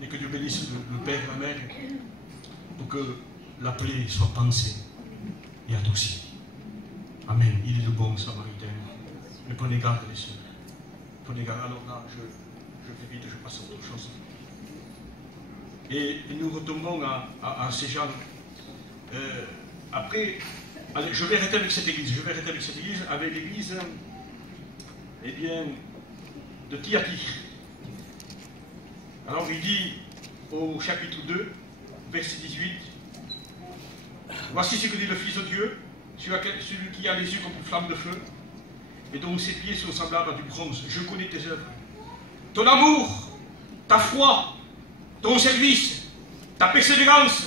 et que Dieu bénisse le Père et la Mère, pour que la plaie soit pansée et adoucie. Amen. Il est le bon Samaritain. Mais prenez garde, les sœurs. Prenez garde. Alors là, je fais vite, je passe à autre chose. Et nous retombons à ces gens. Après, allez, je vais arrêter avec cette église. Je vais arrêter avec cette église, avec l'église, eh bien, de Thyatire. Alors il dit au chapitre 2, verset 18, voici ce que dit le Fils de Dieu, celui qui a les yeux comme une flamme de feu, et dont ses pieds sont semblables à du bronze. Je connais tes œuvres, ton amour, ta foi, ton service, ta persévérance,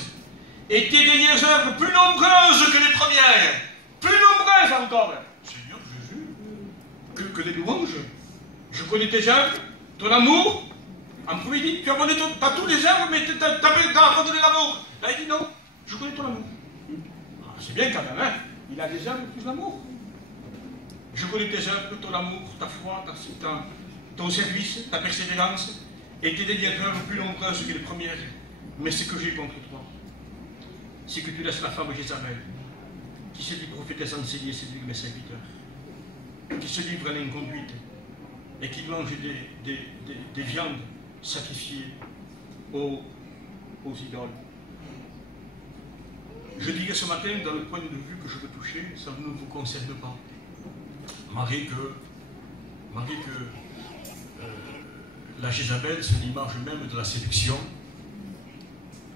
et tes dernières œuvres plus nombreuses que les premières, plus nombreuses encore. Seigneur Jésus, que les louanges. Je connais tes œuvres, ton amour. En premier, il dit, tu as abandonné pas tous les œuvres, mais tu as abandonné l'amour. Là, il dit non, je connais ton amour. Ah, c'est bien quand même, hein. Il a des œuvres plus l'amour. Je connais tes œuvres, ton amour, ta foi, ton service, ta persévérance, et tes dernières œuvres plus nombreuses que les premières. Mais ce que j'ai contre toi, c'est que tu laisses la femme Jézabel, qui se dit prophétesse enseignée, séduire mes serviteurs, qui se livre à l'inconduite, et qui mange des viandes sacrifiées aux idoles. Je dirais ce matin, dans le point de vue que je veux toucher, ça ne vous concerne pas. Malgré que la Jézabel, c'est l'image même de la séduction,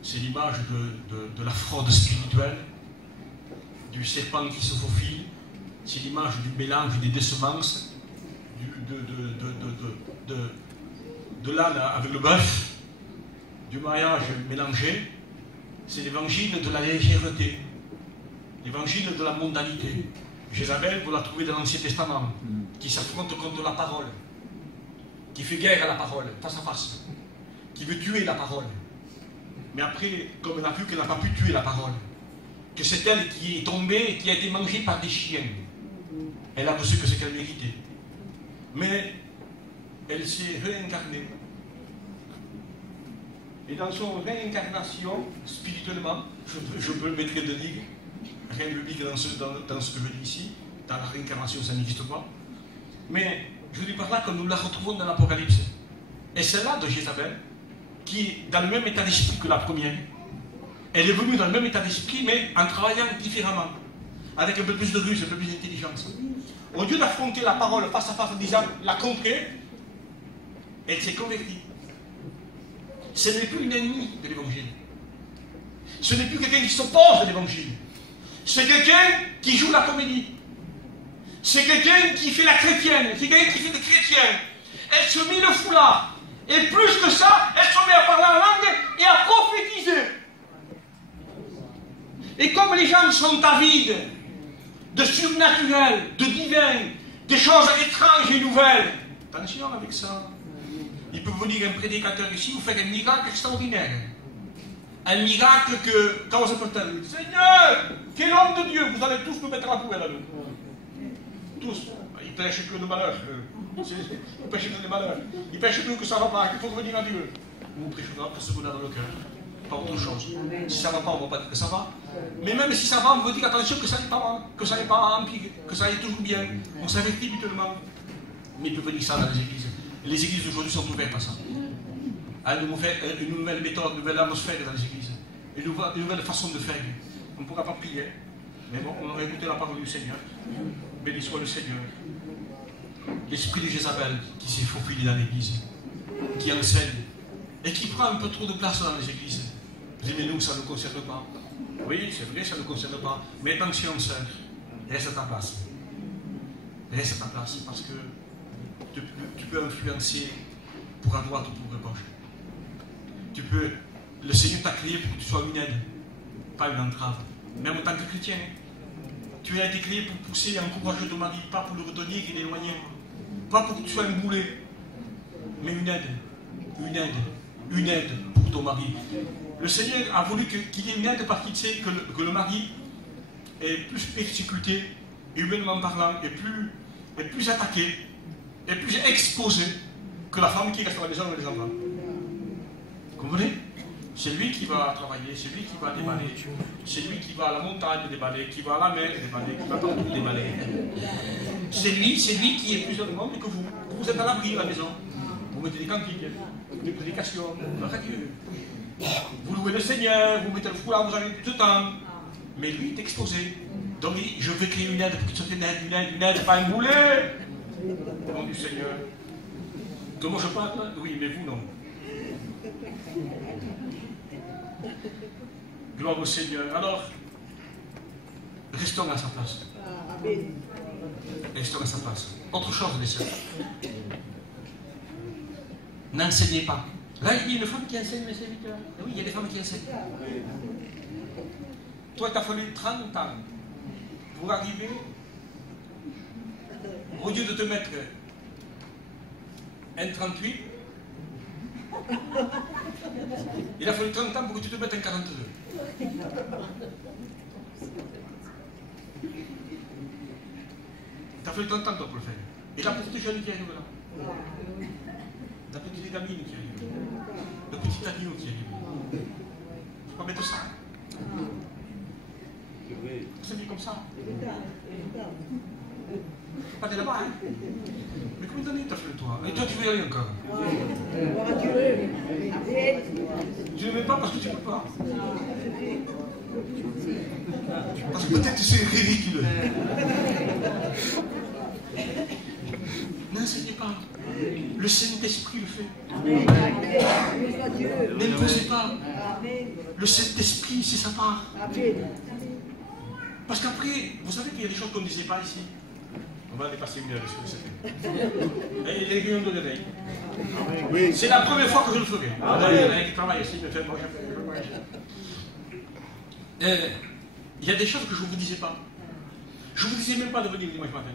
c'est l'image de la fraude spirituelle, du serpent qui se faufile, c'est l'image du mélange des décevances, de l'âne avec le bœuf, du mariage mélangé. C'est l'évangile de la légèreté, l'évangile de la mondanité. Jézabel, vous la trouvez dans l'Ancien Testament, qui s'affronte contre la parole, qui fait guerre à la parole, face à face, qui veut tuer la parole. Mais après, comme elle a vu qu'elle n'a pas pu tuer la parole, que c'est elle qui est tombée et qui a été mangée par des chiens, elle a reçu que ce qu'elle méritait. Mais elle s'est réincarnée. Et dans son réincarnation, spirituellement, je peux le mettre de livre, rien de biblique dans ce que je dis ici, dans la réincarnation ça n'existe pas. Mais je dis par là que nous la retrouvons dans l'Apocalypse. Et celle-là de Jézabel, qui est dans le même état d'esprit que la première, elle est venue dans le même état d'esprit, mais en travaillant différemment, avec un peu plus de ruse, un peu plus d'intelligence. Au lieu d'affronter la parole face à face en disant la contrer, elle s'est convertie. Ce n'est plus une ennemie de l'évangile. Ce n'est plus quelqu'un qui s'oppose à l'évangile. C'est quelqu'un qui joue la comédie. C'est quelqu'un qui fait la chrétienne. C'est quelqu'un qui fait le chrétien. Elle se met le foulard. Et plus que ça, elle se met à parler en langue et à prophétiser. Et comme les gens sont avides de surnaturel, de divin, des choses étranges et nouvelles, attention avec ça. Il peut venir un prédicateur ici vous faire un miracle extraordinaire. Un miracle que, quand on peut-elle, Seigneur, quel homme de Dieu, vous allez tous nous mettre à la poubelle à nous. Tous. Il prêche que le malheur. Il prêche que le malheur. Il prêche que ça ne va pas, qu'il faut revenir à Dieu. Nous prêchons pour ce qu'on a dans le cœur. Pas autre chose. Si ça ne va pas, on ne va pas dire que ça va. Mais même si ça va, on veut dire attention que ça n'est pas mal, que ça n'est pas empiré, que ça aille toujours bien. On s'avertit mutuellement. Mais il peut venir ça dans les églises. Les églises d'aujourd'hui sont ouvertes à ça. À une nouvelle méthode, une nouvelle atmosphère dans les églises. Une nouvelle façon de faire. On ne pourra pas prier. Mais bon, on aura écouté la parole du Seigneur. Béni soit le Seigneur. l'esprit de Jézabel qui s'est faufilé dans l'église, qui enseigne et qui prend un peu trop de place dans les églises. Vous dites, mais nous, ça ne nous concerne pas. Oui, c'est vrai, ça ne nous concerne pas. Mais attention, sœur, reste à ta place. Reste à ta place, parce que tu peux influencer pour à droite ou pour à gauche. Le Seigneur t'a créé pour que tu sois une aide, pas une entrave. Même en tant que chrétien, tu as été créé pour pousser et encourager ton mari, pas pour le retenir et l'éloigner. Pas pour que tu sois un boulet, mais une aide pour ton mari. Le Seigneur a voulu qu'il y ait une aide parce qu'il sait que le mari est plus persécuté, humainement parlant, est plus attaqué, est plus exposé que la femme qui reste à la maison avec les enfants. Vous comprenez? C'est lui qui va travailler, c'est lui qui va déballer, c'est lui qui va à la montagne déballer, qui va à la mer déballer, qui va partout déballer. C'est lui qui est plus dans le monde que vous. Vous êtes à l'abri à la maison. Vous mettez des cantiques, des prédications, la radio. Vous louez le Seigneur, vous mettez le foulard, vous avez tout le temps. Mais lui est exposé. Donc je veux créer une aide pour qu'il soit une aide, pas un boulet. Au nom du Seigneur. Comment je parle? Oui, mais vous non. Gloire au Seigneur. Alors, restons à sa place. Restons à sa place. Autre chose, les sœurs. N'enseignez pas. Là, il y a une femme qui enseigne mes serviteurs. Oui, il y a des femmes qui enseignent. Toi, tu as fallu 30 ans pour arriver, au lieu de te mettre un 38, il a fallu 30 ans pour que tu te mettes un 42. Tu as fallu 30 ans toi pour le faire. Et la petite jeune qui arrive là. La petite gamine qui arrive. Le petit agneau qui arrive. Il ne faut pas mettre ça. Ça vit comme ça. Pas de là-bas, hein. Mais combien d'années t'as fait toi? Et toi tu veux y aller encore? Tu ne veux pas parce que tu ne peux pas. Parce que peut-être que c'est ridicule. N'enseignez pas. Le Saint-Esprit le fait. N'imposez pas. Le Saint-Esprit, c'est sa part. Parce qu'après, vous savez qu'il y a des choses qu'on ne disait pas ici. On va dépasser une heure, est-ce que vous savez? Et les réunions de l'éveil. C'est la première fois que je le ferai. Il y en a qui travaillent ici, mais moi il y a des choses que je ne vous disais pas. Je ne vous disais même pas de venir dimanche matin.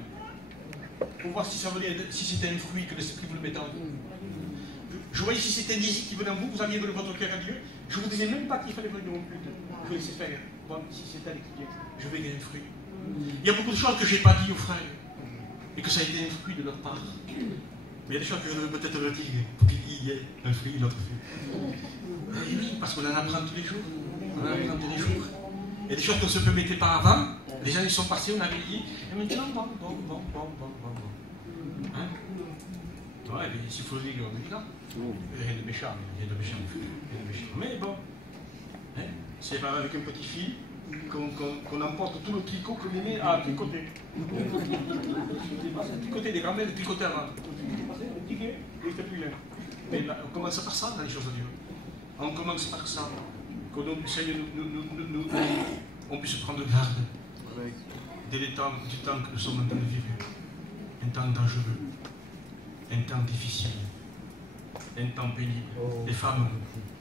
Pour voir si c'était un fruit que l'Esprit vous le mettait en vous. Je voyais si c'était un désir qui venait en vous, vous aviez donné votre cœur à Dieu. Je ne vous disais même pas qu'il fallait venir mon culte. Je laissais faire. Bon, si c'était avec Dieu, je vais gagner un fruit. Il y a beaucoup de choses que je n'ai pas dit aux frères. Et que ça a été un fruit de leur part. Mais il y a des choses que je veux peut-être retirer pour qu'il y ait un fruit, l'autre fruit. Et oui, parce qu'on en apprend tous les jours. On en apprend tous les jours. Il y a des choses qu'on ne se permettait pas avant. Les gens ils sont passés, on avait dit, et maintenant, bon. Hein? Ouais, mais s'il faut le dire, on dit là. Il y a des méchants, mais bon, hein? C'est pas avec un petit fil qu'on emporte tout le tricot que l'aîné a tricoté. Tricoté, des grands-mères de tricoter avant. Il était plus là. Mais là, on commence par ça dans les choses de Dieu. On commence par ça. Qu'au nom du Seigneur, on puisse prendre garde du temps que nous sommes en train de vivre. Un temps dangereux, un temps difficile, un temps pénible. Les femmes,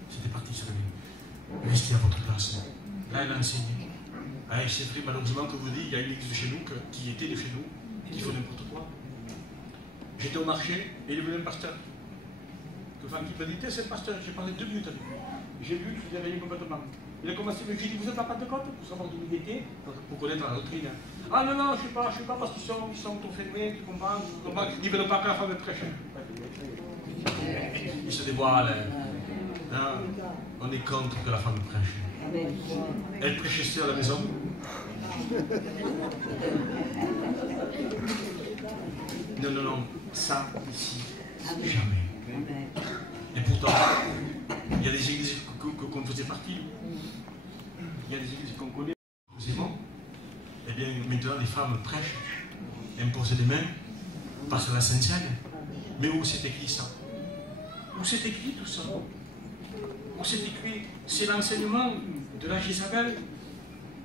c'était parti se lever. Restez à votre place. Là, elle a enseigné. C'est vrai, malheureusement, que vous dites, il y a une église de chez nous qui était de chez nous et qui fait n'importe quoi. J'étais au marché et il est venu un pasteur. Que Franck m'a dit, c'est le pasteur, j'ai parlé 2 minutes avec lui. J'ai vu qu'il avait rien complètement. Il a commencé à me dire, vous êtes à Pentecôte pour savoir d'où il était, pour connaître la doctrine. Ah non, je ne sais pas parce qu'ils sont enfermés, qu'ils comprennent, ils ne veulent pas que la femme prêche. Ils se dévoilent. Non, on est contre que la femme prêche. Elle prêchait ici à la maison. Non, ça ici, jamais. Et pourtant, il y a des églises qu'on faisait partie. Il y a des églises qu'on connaît. C'est bon. Eh bien, maintenant, les femmes prêchent, imposent les mains. Parce que la Sainte Seine. Mais où c'est écrit ça? Où c'est écrit tout ça? Où c'est écrit? C'est l'enseignement de la Jézabel.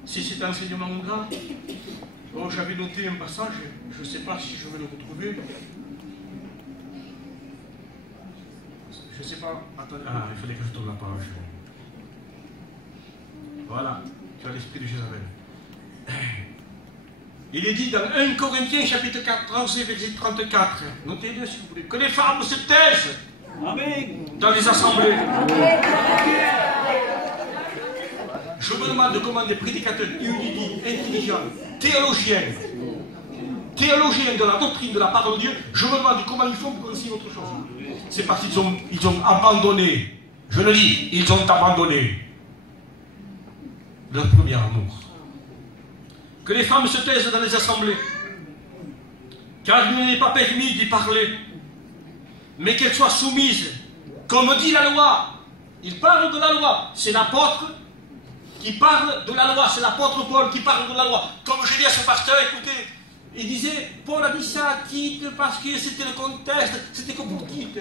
C'est cet enseignement-là. Oh, j'avais noté un passage, je ne sais pas si je vais le retrouver. Je ne sais pas. Attendez. Ah, il fallait que je tourne la page. Voilà, tu as l'esprit de Jézabel. Il est dit dans 1 Corinthiens chapitre 14 verset 34, notez-le si vous voulez, que les femmes se taisent dans les assemblées. Je me demande comment des prédicateurs érudits, intelligents, théologiens de la doctrine de la parole de Dieu, je me demande comment ils font pour enseigner autre chose. C'est parce qu'ils ont abandonné, je le dis, ils ont abandonné leur premier amour. Que les femmes se taisent dans les assemblées, car il n'est pas permis d'y parler, mais qu'elles soient soumises, comme dit la loi. Il parle de la loi, c'est l'apôtre qui parle de la loi, c'est l'apôtre Paul qui parle de la loi. Comme je dis à son pasteur, écoutez, il disait, Paul a dit ça à Tite parce que c'était le contexte, c'était que pour Tite.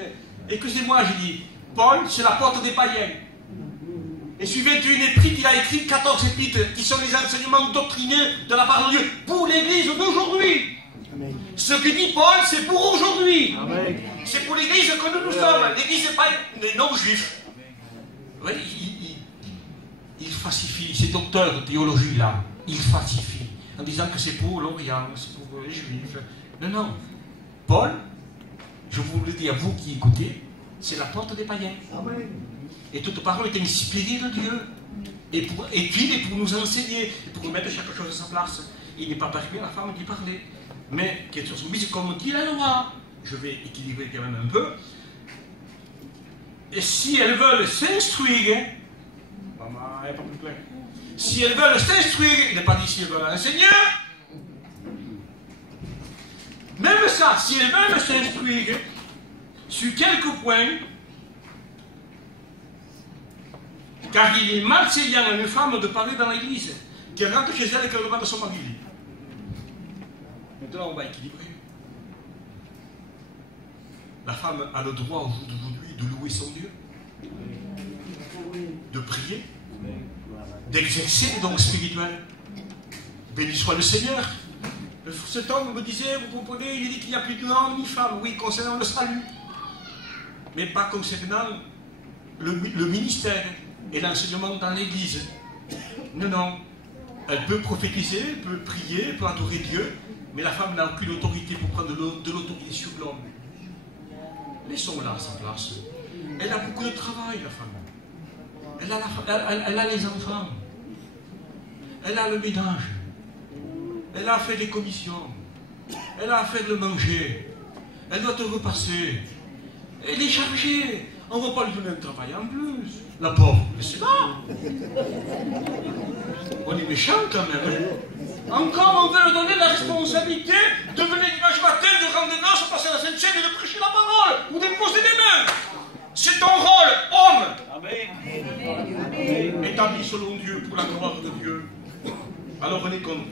Excusez-moi, j'ai dit, Paul, c'est l'apôtre des païens. Et sur 21 épîtres, il a écrit 14 épîtres qui sont les enseignements doctrineux de la parole de Dieu pour l'église d'aujourd'hui. Ce que dit Paul, c'est pour aujourd'hui. C'est pour l'église que nous sommes, l'église des non-juifs. Oui, il falsifie, ces docteurs de théologie-là, il falsifie, en disant que c'est pour l'Orient, c'est pour les Juifs. Non, non. Paul, je vous le dis à vous qui écoutez, c'est la porte des païens. Et toute parole est inspirée de Dieu. Et pour étudier, pour nous enseigner, et pour mettre chaque chose à sa place. Il n'est pas permis à la femme d'y parler. Mais qu'elle soit soumise comme dit la loi. Je vais équilibrer quand même un peu. Et si elles veulent s'instruire, maman, elle n'est pas plus claire. Si elles veulent s'instruire, il n'est pas dit si elles veulent enseigner. Même ça, si elles veulent s'instruire sur quelques points, car il est malséant à une femme de parler dans l'église, qu'elle rentre chez elle et qu'elle demande à son mari. Maintenant, on va équilibrer. La femme a le droit au jour d'aujourd'hui de louer son Dieu, de prier, d'exercer les dons spirituels. Béni soit le Seigneur. Cet homme me disait, vous comprenez, il dit qu'il n'y a plus de homme ni femme, oui, concernant le salut, mais pas concernant le ministère et l'enseignement dans l'église. Non, non. Elle peut prophétiser, elle peut prier, elle peut adorer Dieu, mais la femme n'a aucune autorité pour prendre de l'autorité sur l'homme. Laissons-la à sa place. Elle a beaucoup de travail, la femme. Elle a les enfants. Elle a le ménage. Elle a fait les commissions. Elle a à faire le manger. Elle doit te repasser. Elle est chargée. On ne va pas lui donner un travail en plus. La pauvre, laissez-la. On est méchant quand même. Hein? Encore, on veut lui donner la responsabilité de venir dimanche matin, de rendre des noces, passer la Sainte Seine et de prêcher la parole, ou de poser des mains. C'est ton rôle, homme. Amen. Établi selon Dieu, pour la gloire de Dieu. Alors on est contre.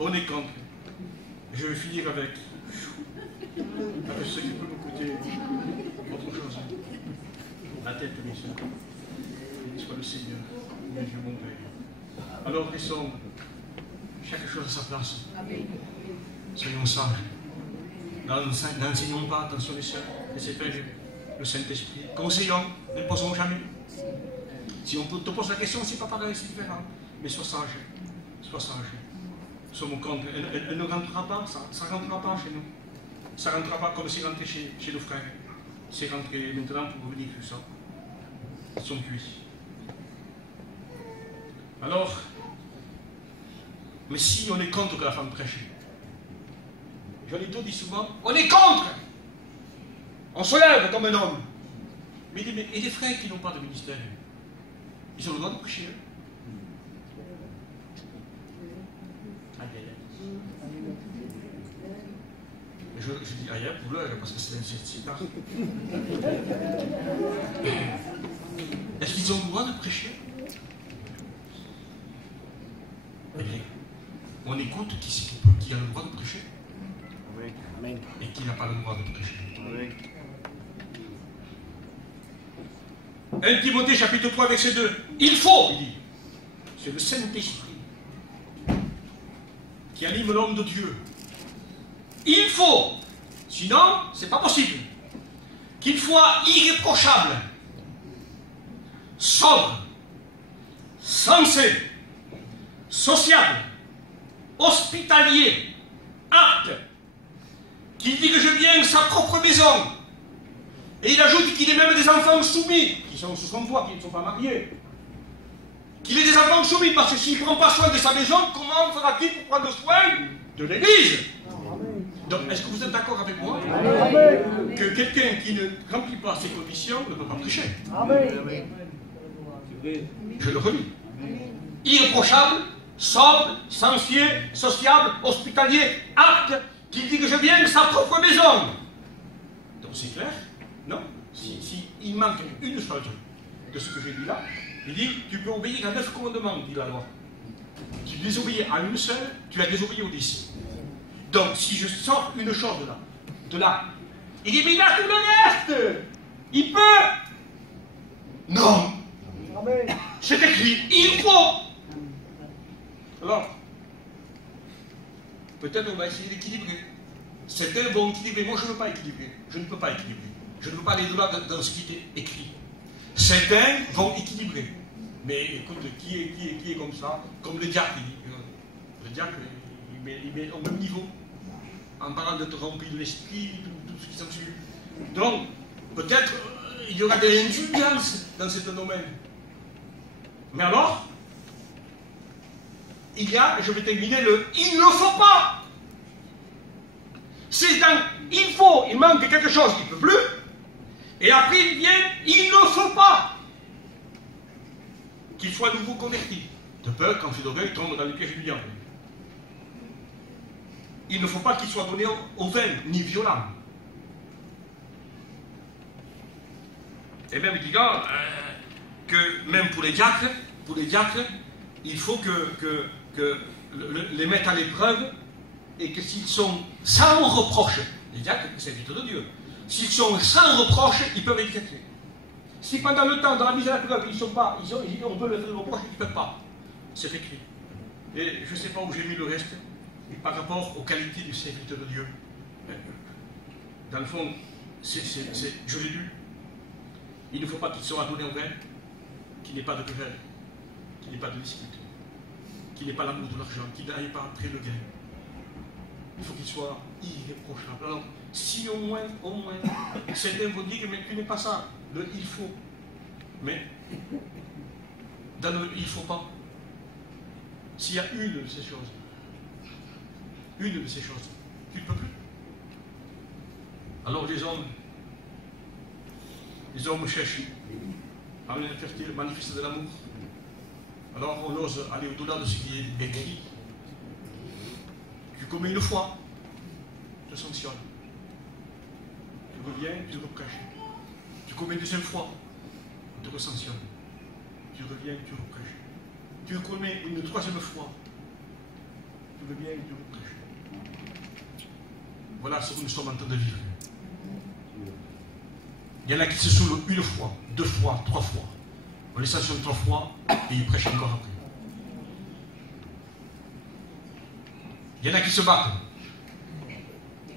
On est contre. Je vais finir avec ce qui peut nous coûter autre chose. La tête, mes soeurs. Soit le Seigneur, mes yeux, mon Père. Alors laissons chaque chose à sa place. Soyons sages. N'enseignons pas, attention les sœurs, les épées, le Saint-Esprit. Conseillons, ne le posons jamais. Si on te pose la question, c'est pas pareil, c'est différent. Mais sois sage. Sois sage. Sommes contre. Elle ne rentrera pas, ça ne rentrera pas chez nous. Ça ne rentrera pas comme c'est rentré chez nos frères. C'est rentré maintenant pour revenir tout ça. Ils sont cuits. Alors, mais si on est contre que la femme prêche, Jolito dit souvent, on est contre. On se lève comme un homme. Mais il dit, mais et les frères qui n'ont pas de ministère, ils ont le droit de prêcher. Je dis ailleurs pour l'heure parce que c'est tard. Est-ce qu'ils ont le droit de prêcher? Eh bien, on écoute qui a le droit de prêcher. et qui n'a pas le droit de prêcher. 1 Timothée chapitre 3 verset 2. Il faut, il dit, c'est le Saint-Esprit qui anime l'homme de Dieu. Il faut, sinon c'est pas possible, qu'il soit irréprochable, sobre, sensé, sociable, hospitalier, apte, qu'il dirige bien sa propre maison. Et il ajoute qu'il ait même des enfants soumis, qui sont sous son toit, qui ne sont pas mariés. Qu'il ait des enfants soumis, parce que s'il ne prend pas soin de sa maison, comment fera-t-il pour prendre soin de l'Église? Donc, est-ce que vous êtes d'accord avec moi que quelqu'un qui ne remplit pas ces conditions ne peut pas prêcher? Je le relis. Irréprochable, sobre, sensé, sociable, hospitalier, apte, qui dirige bien sa propre maison. Donc c'est clair? Non? Si il manque une chose de ce que j'ai dit là, il dit, tu peux obéir à 9 commandements, dit la loi. Tu désobéis à une seule, tu as désobéi aux 10. Donc si je sors une chose de là, il dit, mais il a tout le reste. Il peut. Non. C'est écrit, il faut. Alors, peut-être on va essayer d'équilibrer. Certains vont équilibrer. Moi, je ne veux pas équilibrer. Je ne peux pas équilibrer. Je ne veux pas aller de là dans ce qui est écrit. Certains vont équilibrer. Mais écoute, qui est comme ça? Comme le diacre, il dit. Le diacre, il met au même niveau. En parlant d'être rempli de l'esprit, tout ce qui s'ensuit. Donc, peut-être, il y aura des indulgences dans ce domaine. Mais alors, il y a, je vais terminer, le « il ne faut pas ». C'est dans « il faut », il manque quelque chose, il ne peut plus. Et après, il vient « il ne faut pas » qu'il soit nouveau converti. De peur qu'en fait d'orgueil tombe dans les pièges du diable. Il ne faut pas qu'il soit donné au vin, ni violent. Et même, il dit que même pour les diacres, il faut que les mettre à l'épreuve et que s'ils sont sans reproche, les diacres, c'est serviteurs de Dieu, s'ils sont sans reproche, ils peuvent être traités. Si pendant le temps, dans la mise à l'épreuve, ils ne sont pas, on peut leur faire le reproche, ils ne peuvent pas. C'est écrit. Et je ne sais pas où j'ai mis le reste, et par rapport aux qualités du serviteur de Dieu. Dans le fond, je l'ai lu. Il ne faut pas qu'il soit donné au vin, qu'il n'ait pas de querelle, qu'il n'ait pas de dispute, qu'il n'ait pas l'amour de l'argent, qu'il n'aille pas après le gain. Il faut qu'il soit irréprochable. Alors, si au moins, certains vont dire que tu n'es pas ça, le il faut. Mais, dans le il ne faut pas, s'il y a une de ces choses, tu ne peux plus. Alors les hommes cherchent à manifester de l'amour. Alors on ose aller au-delà de ce qui est écrit. Tu commets une fois, je te sanctionne. Tu reviens, tu reprêches. Tu commets une deuxième fois, on te sanctionne. Tu reviens, tu reprêches. Tu commets une troisième fois, tu reviens, tu reprêches. Voilà ce que nous sommes en train de vivre. Il y en a qui se saoulent une fois, 2 fois, 3 fois. On les sanctionne 3 fois et ils prêchent encore après. Il y en a qui se battent.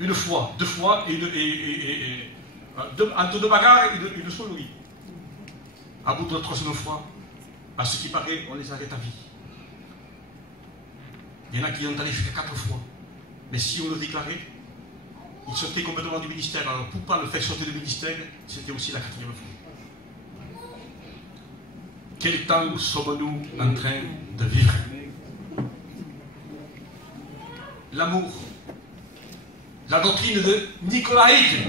1 fois, 2 fois, entre 2 bagarres, une saulerie. À bout de la 3e fois, à ce qui paraît, on les arrête à vie. Il y en a qui ont allé jusqu'à 4 fois. Mais si on le déclarait, ils sautaient complètement du ministère. Alors pour ne pas le faire sauter du ministère, c'était aussi la 4e fois. Quel temps sommes-nous en train de vivre? L'amour, la doctrine de Nicolaïque,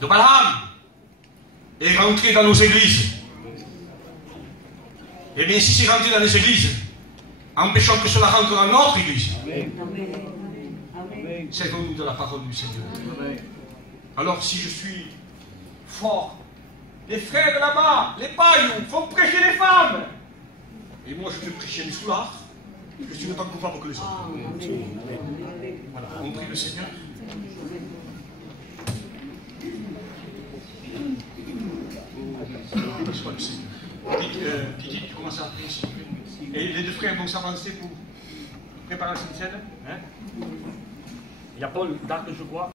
de Balaam, est rentrée dans nos églises. Eh bien, si c'est rentré dans les églises, empêchons que cela rentre dans notre église. Servons-nous de la parole du Seigneur. Alors, si je suis fort, les frères de là-bas, les pailloux, font prêcher les femmes. Et moi, je vais prêcher les soulards. Je suis autant coupable que les autres. Voilà, on prie le Seigneur. Soit le Seigneur. Titi, tu commences à prier s'il te plaît. Et les deux frères vont s'avancer pour préparer la Sainte Seine. Hein? Il y a Paul d'Arc, je crois.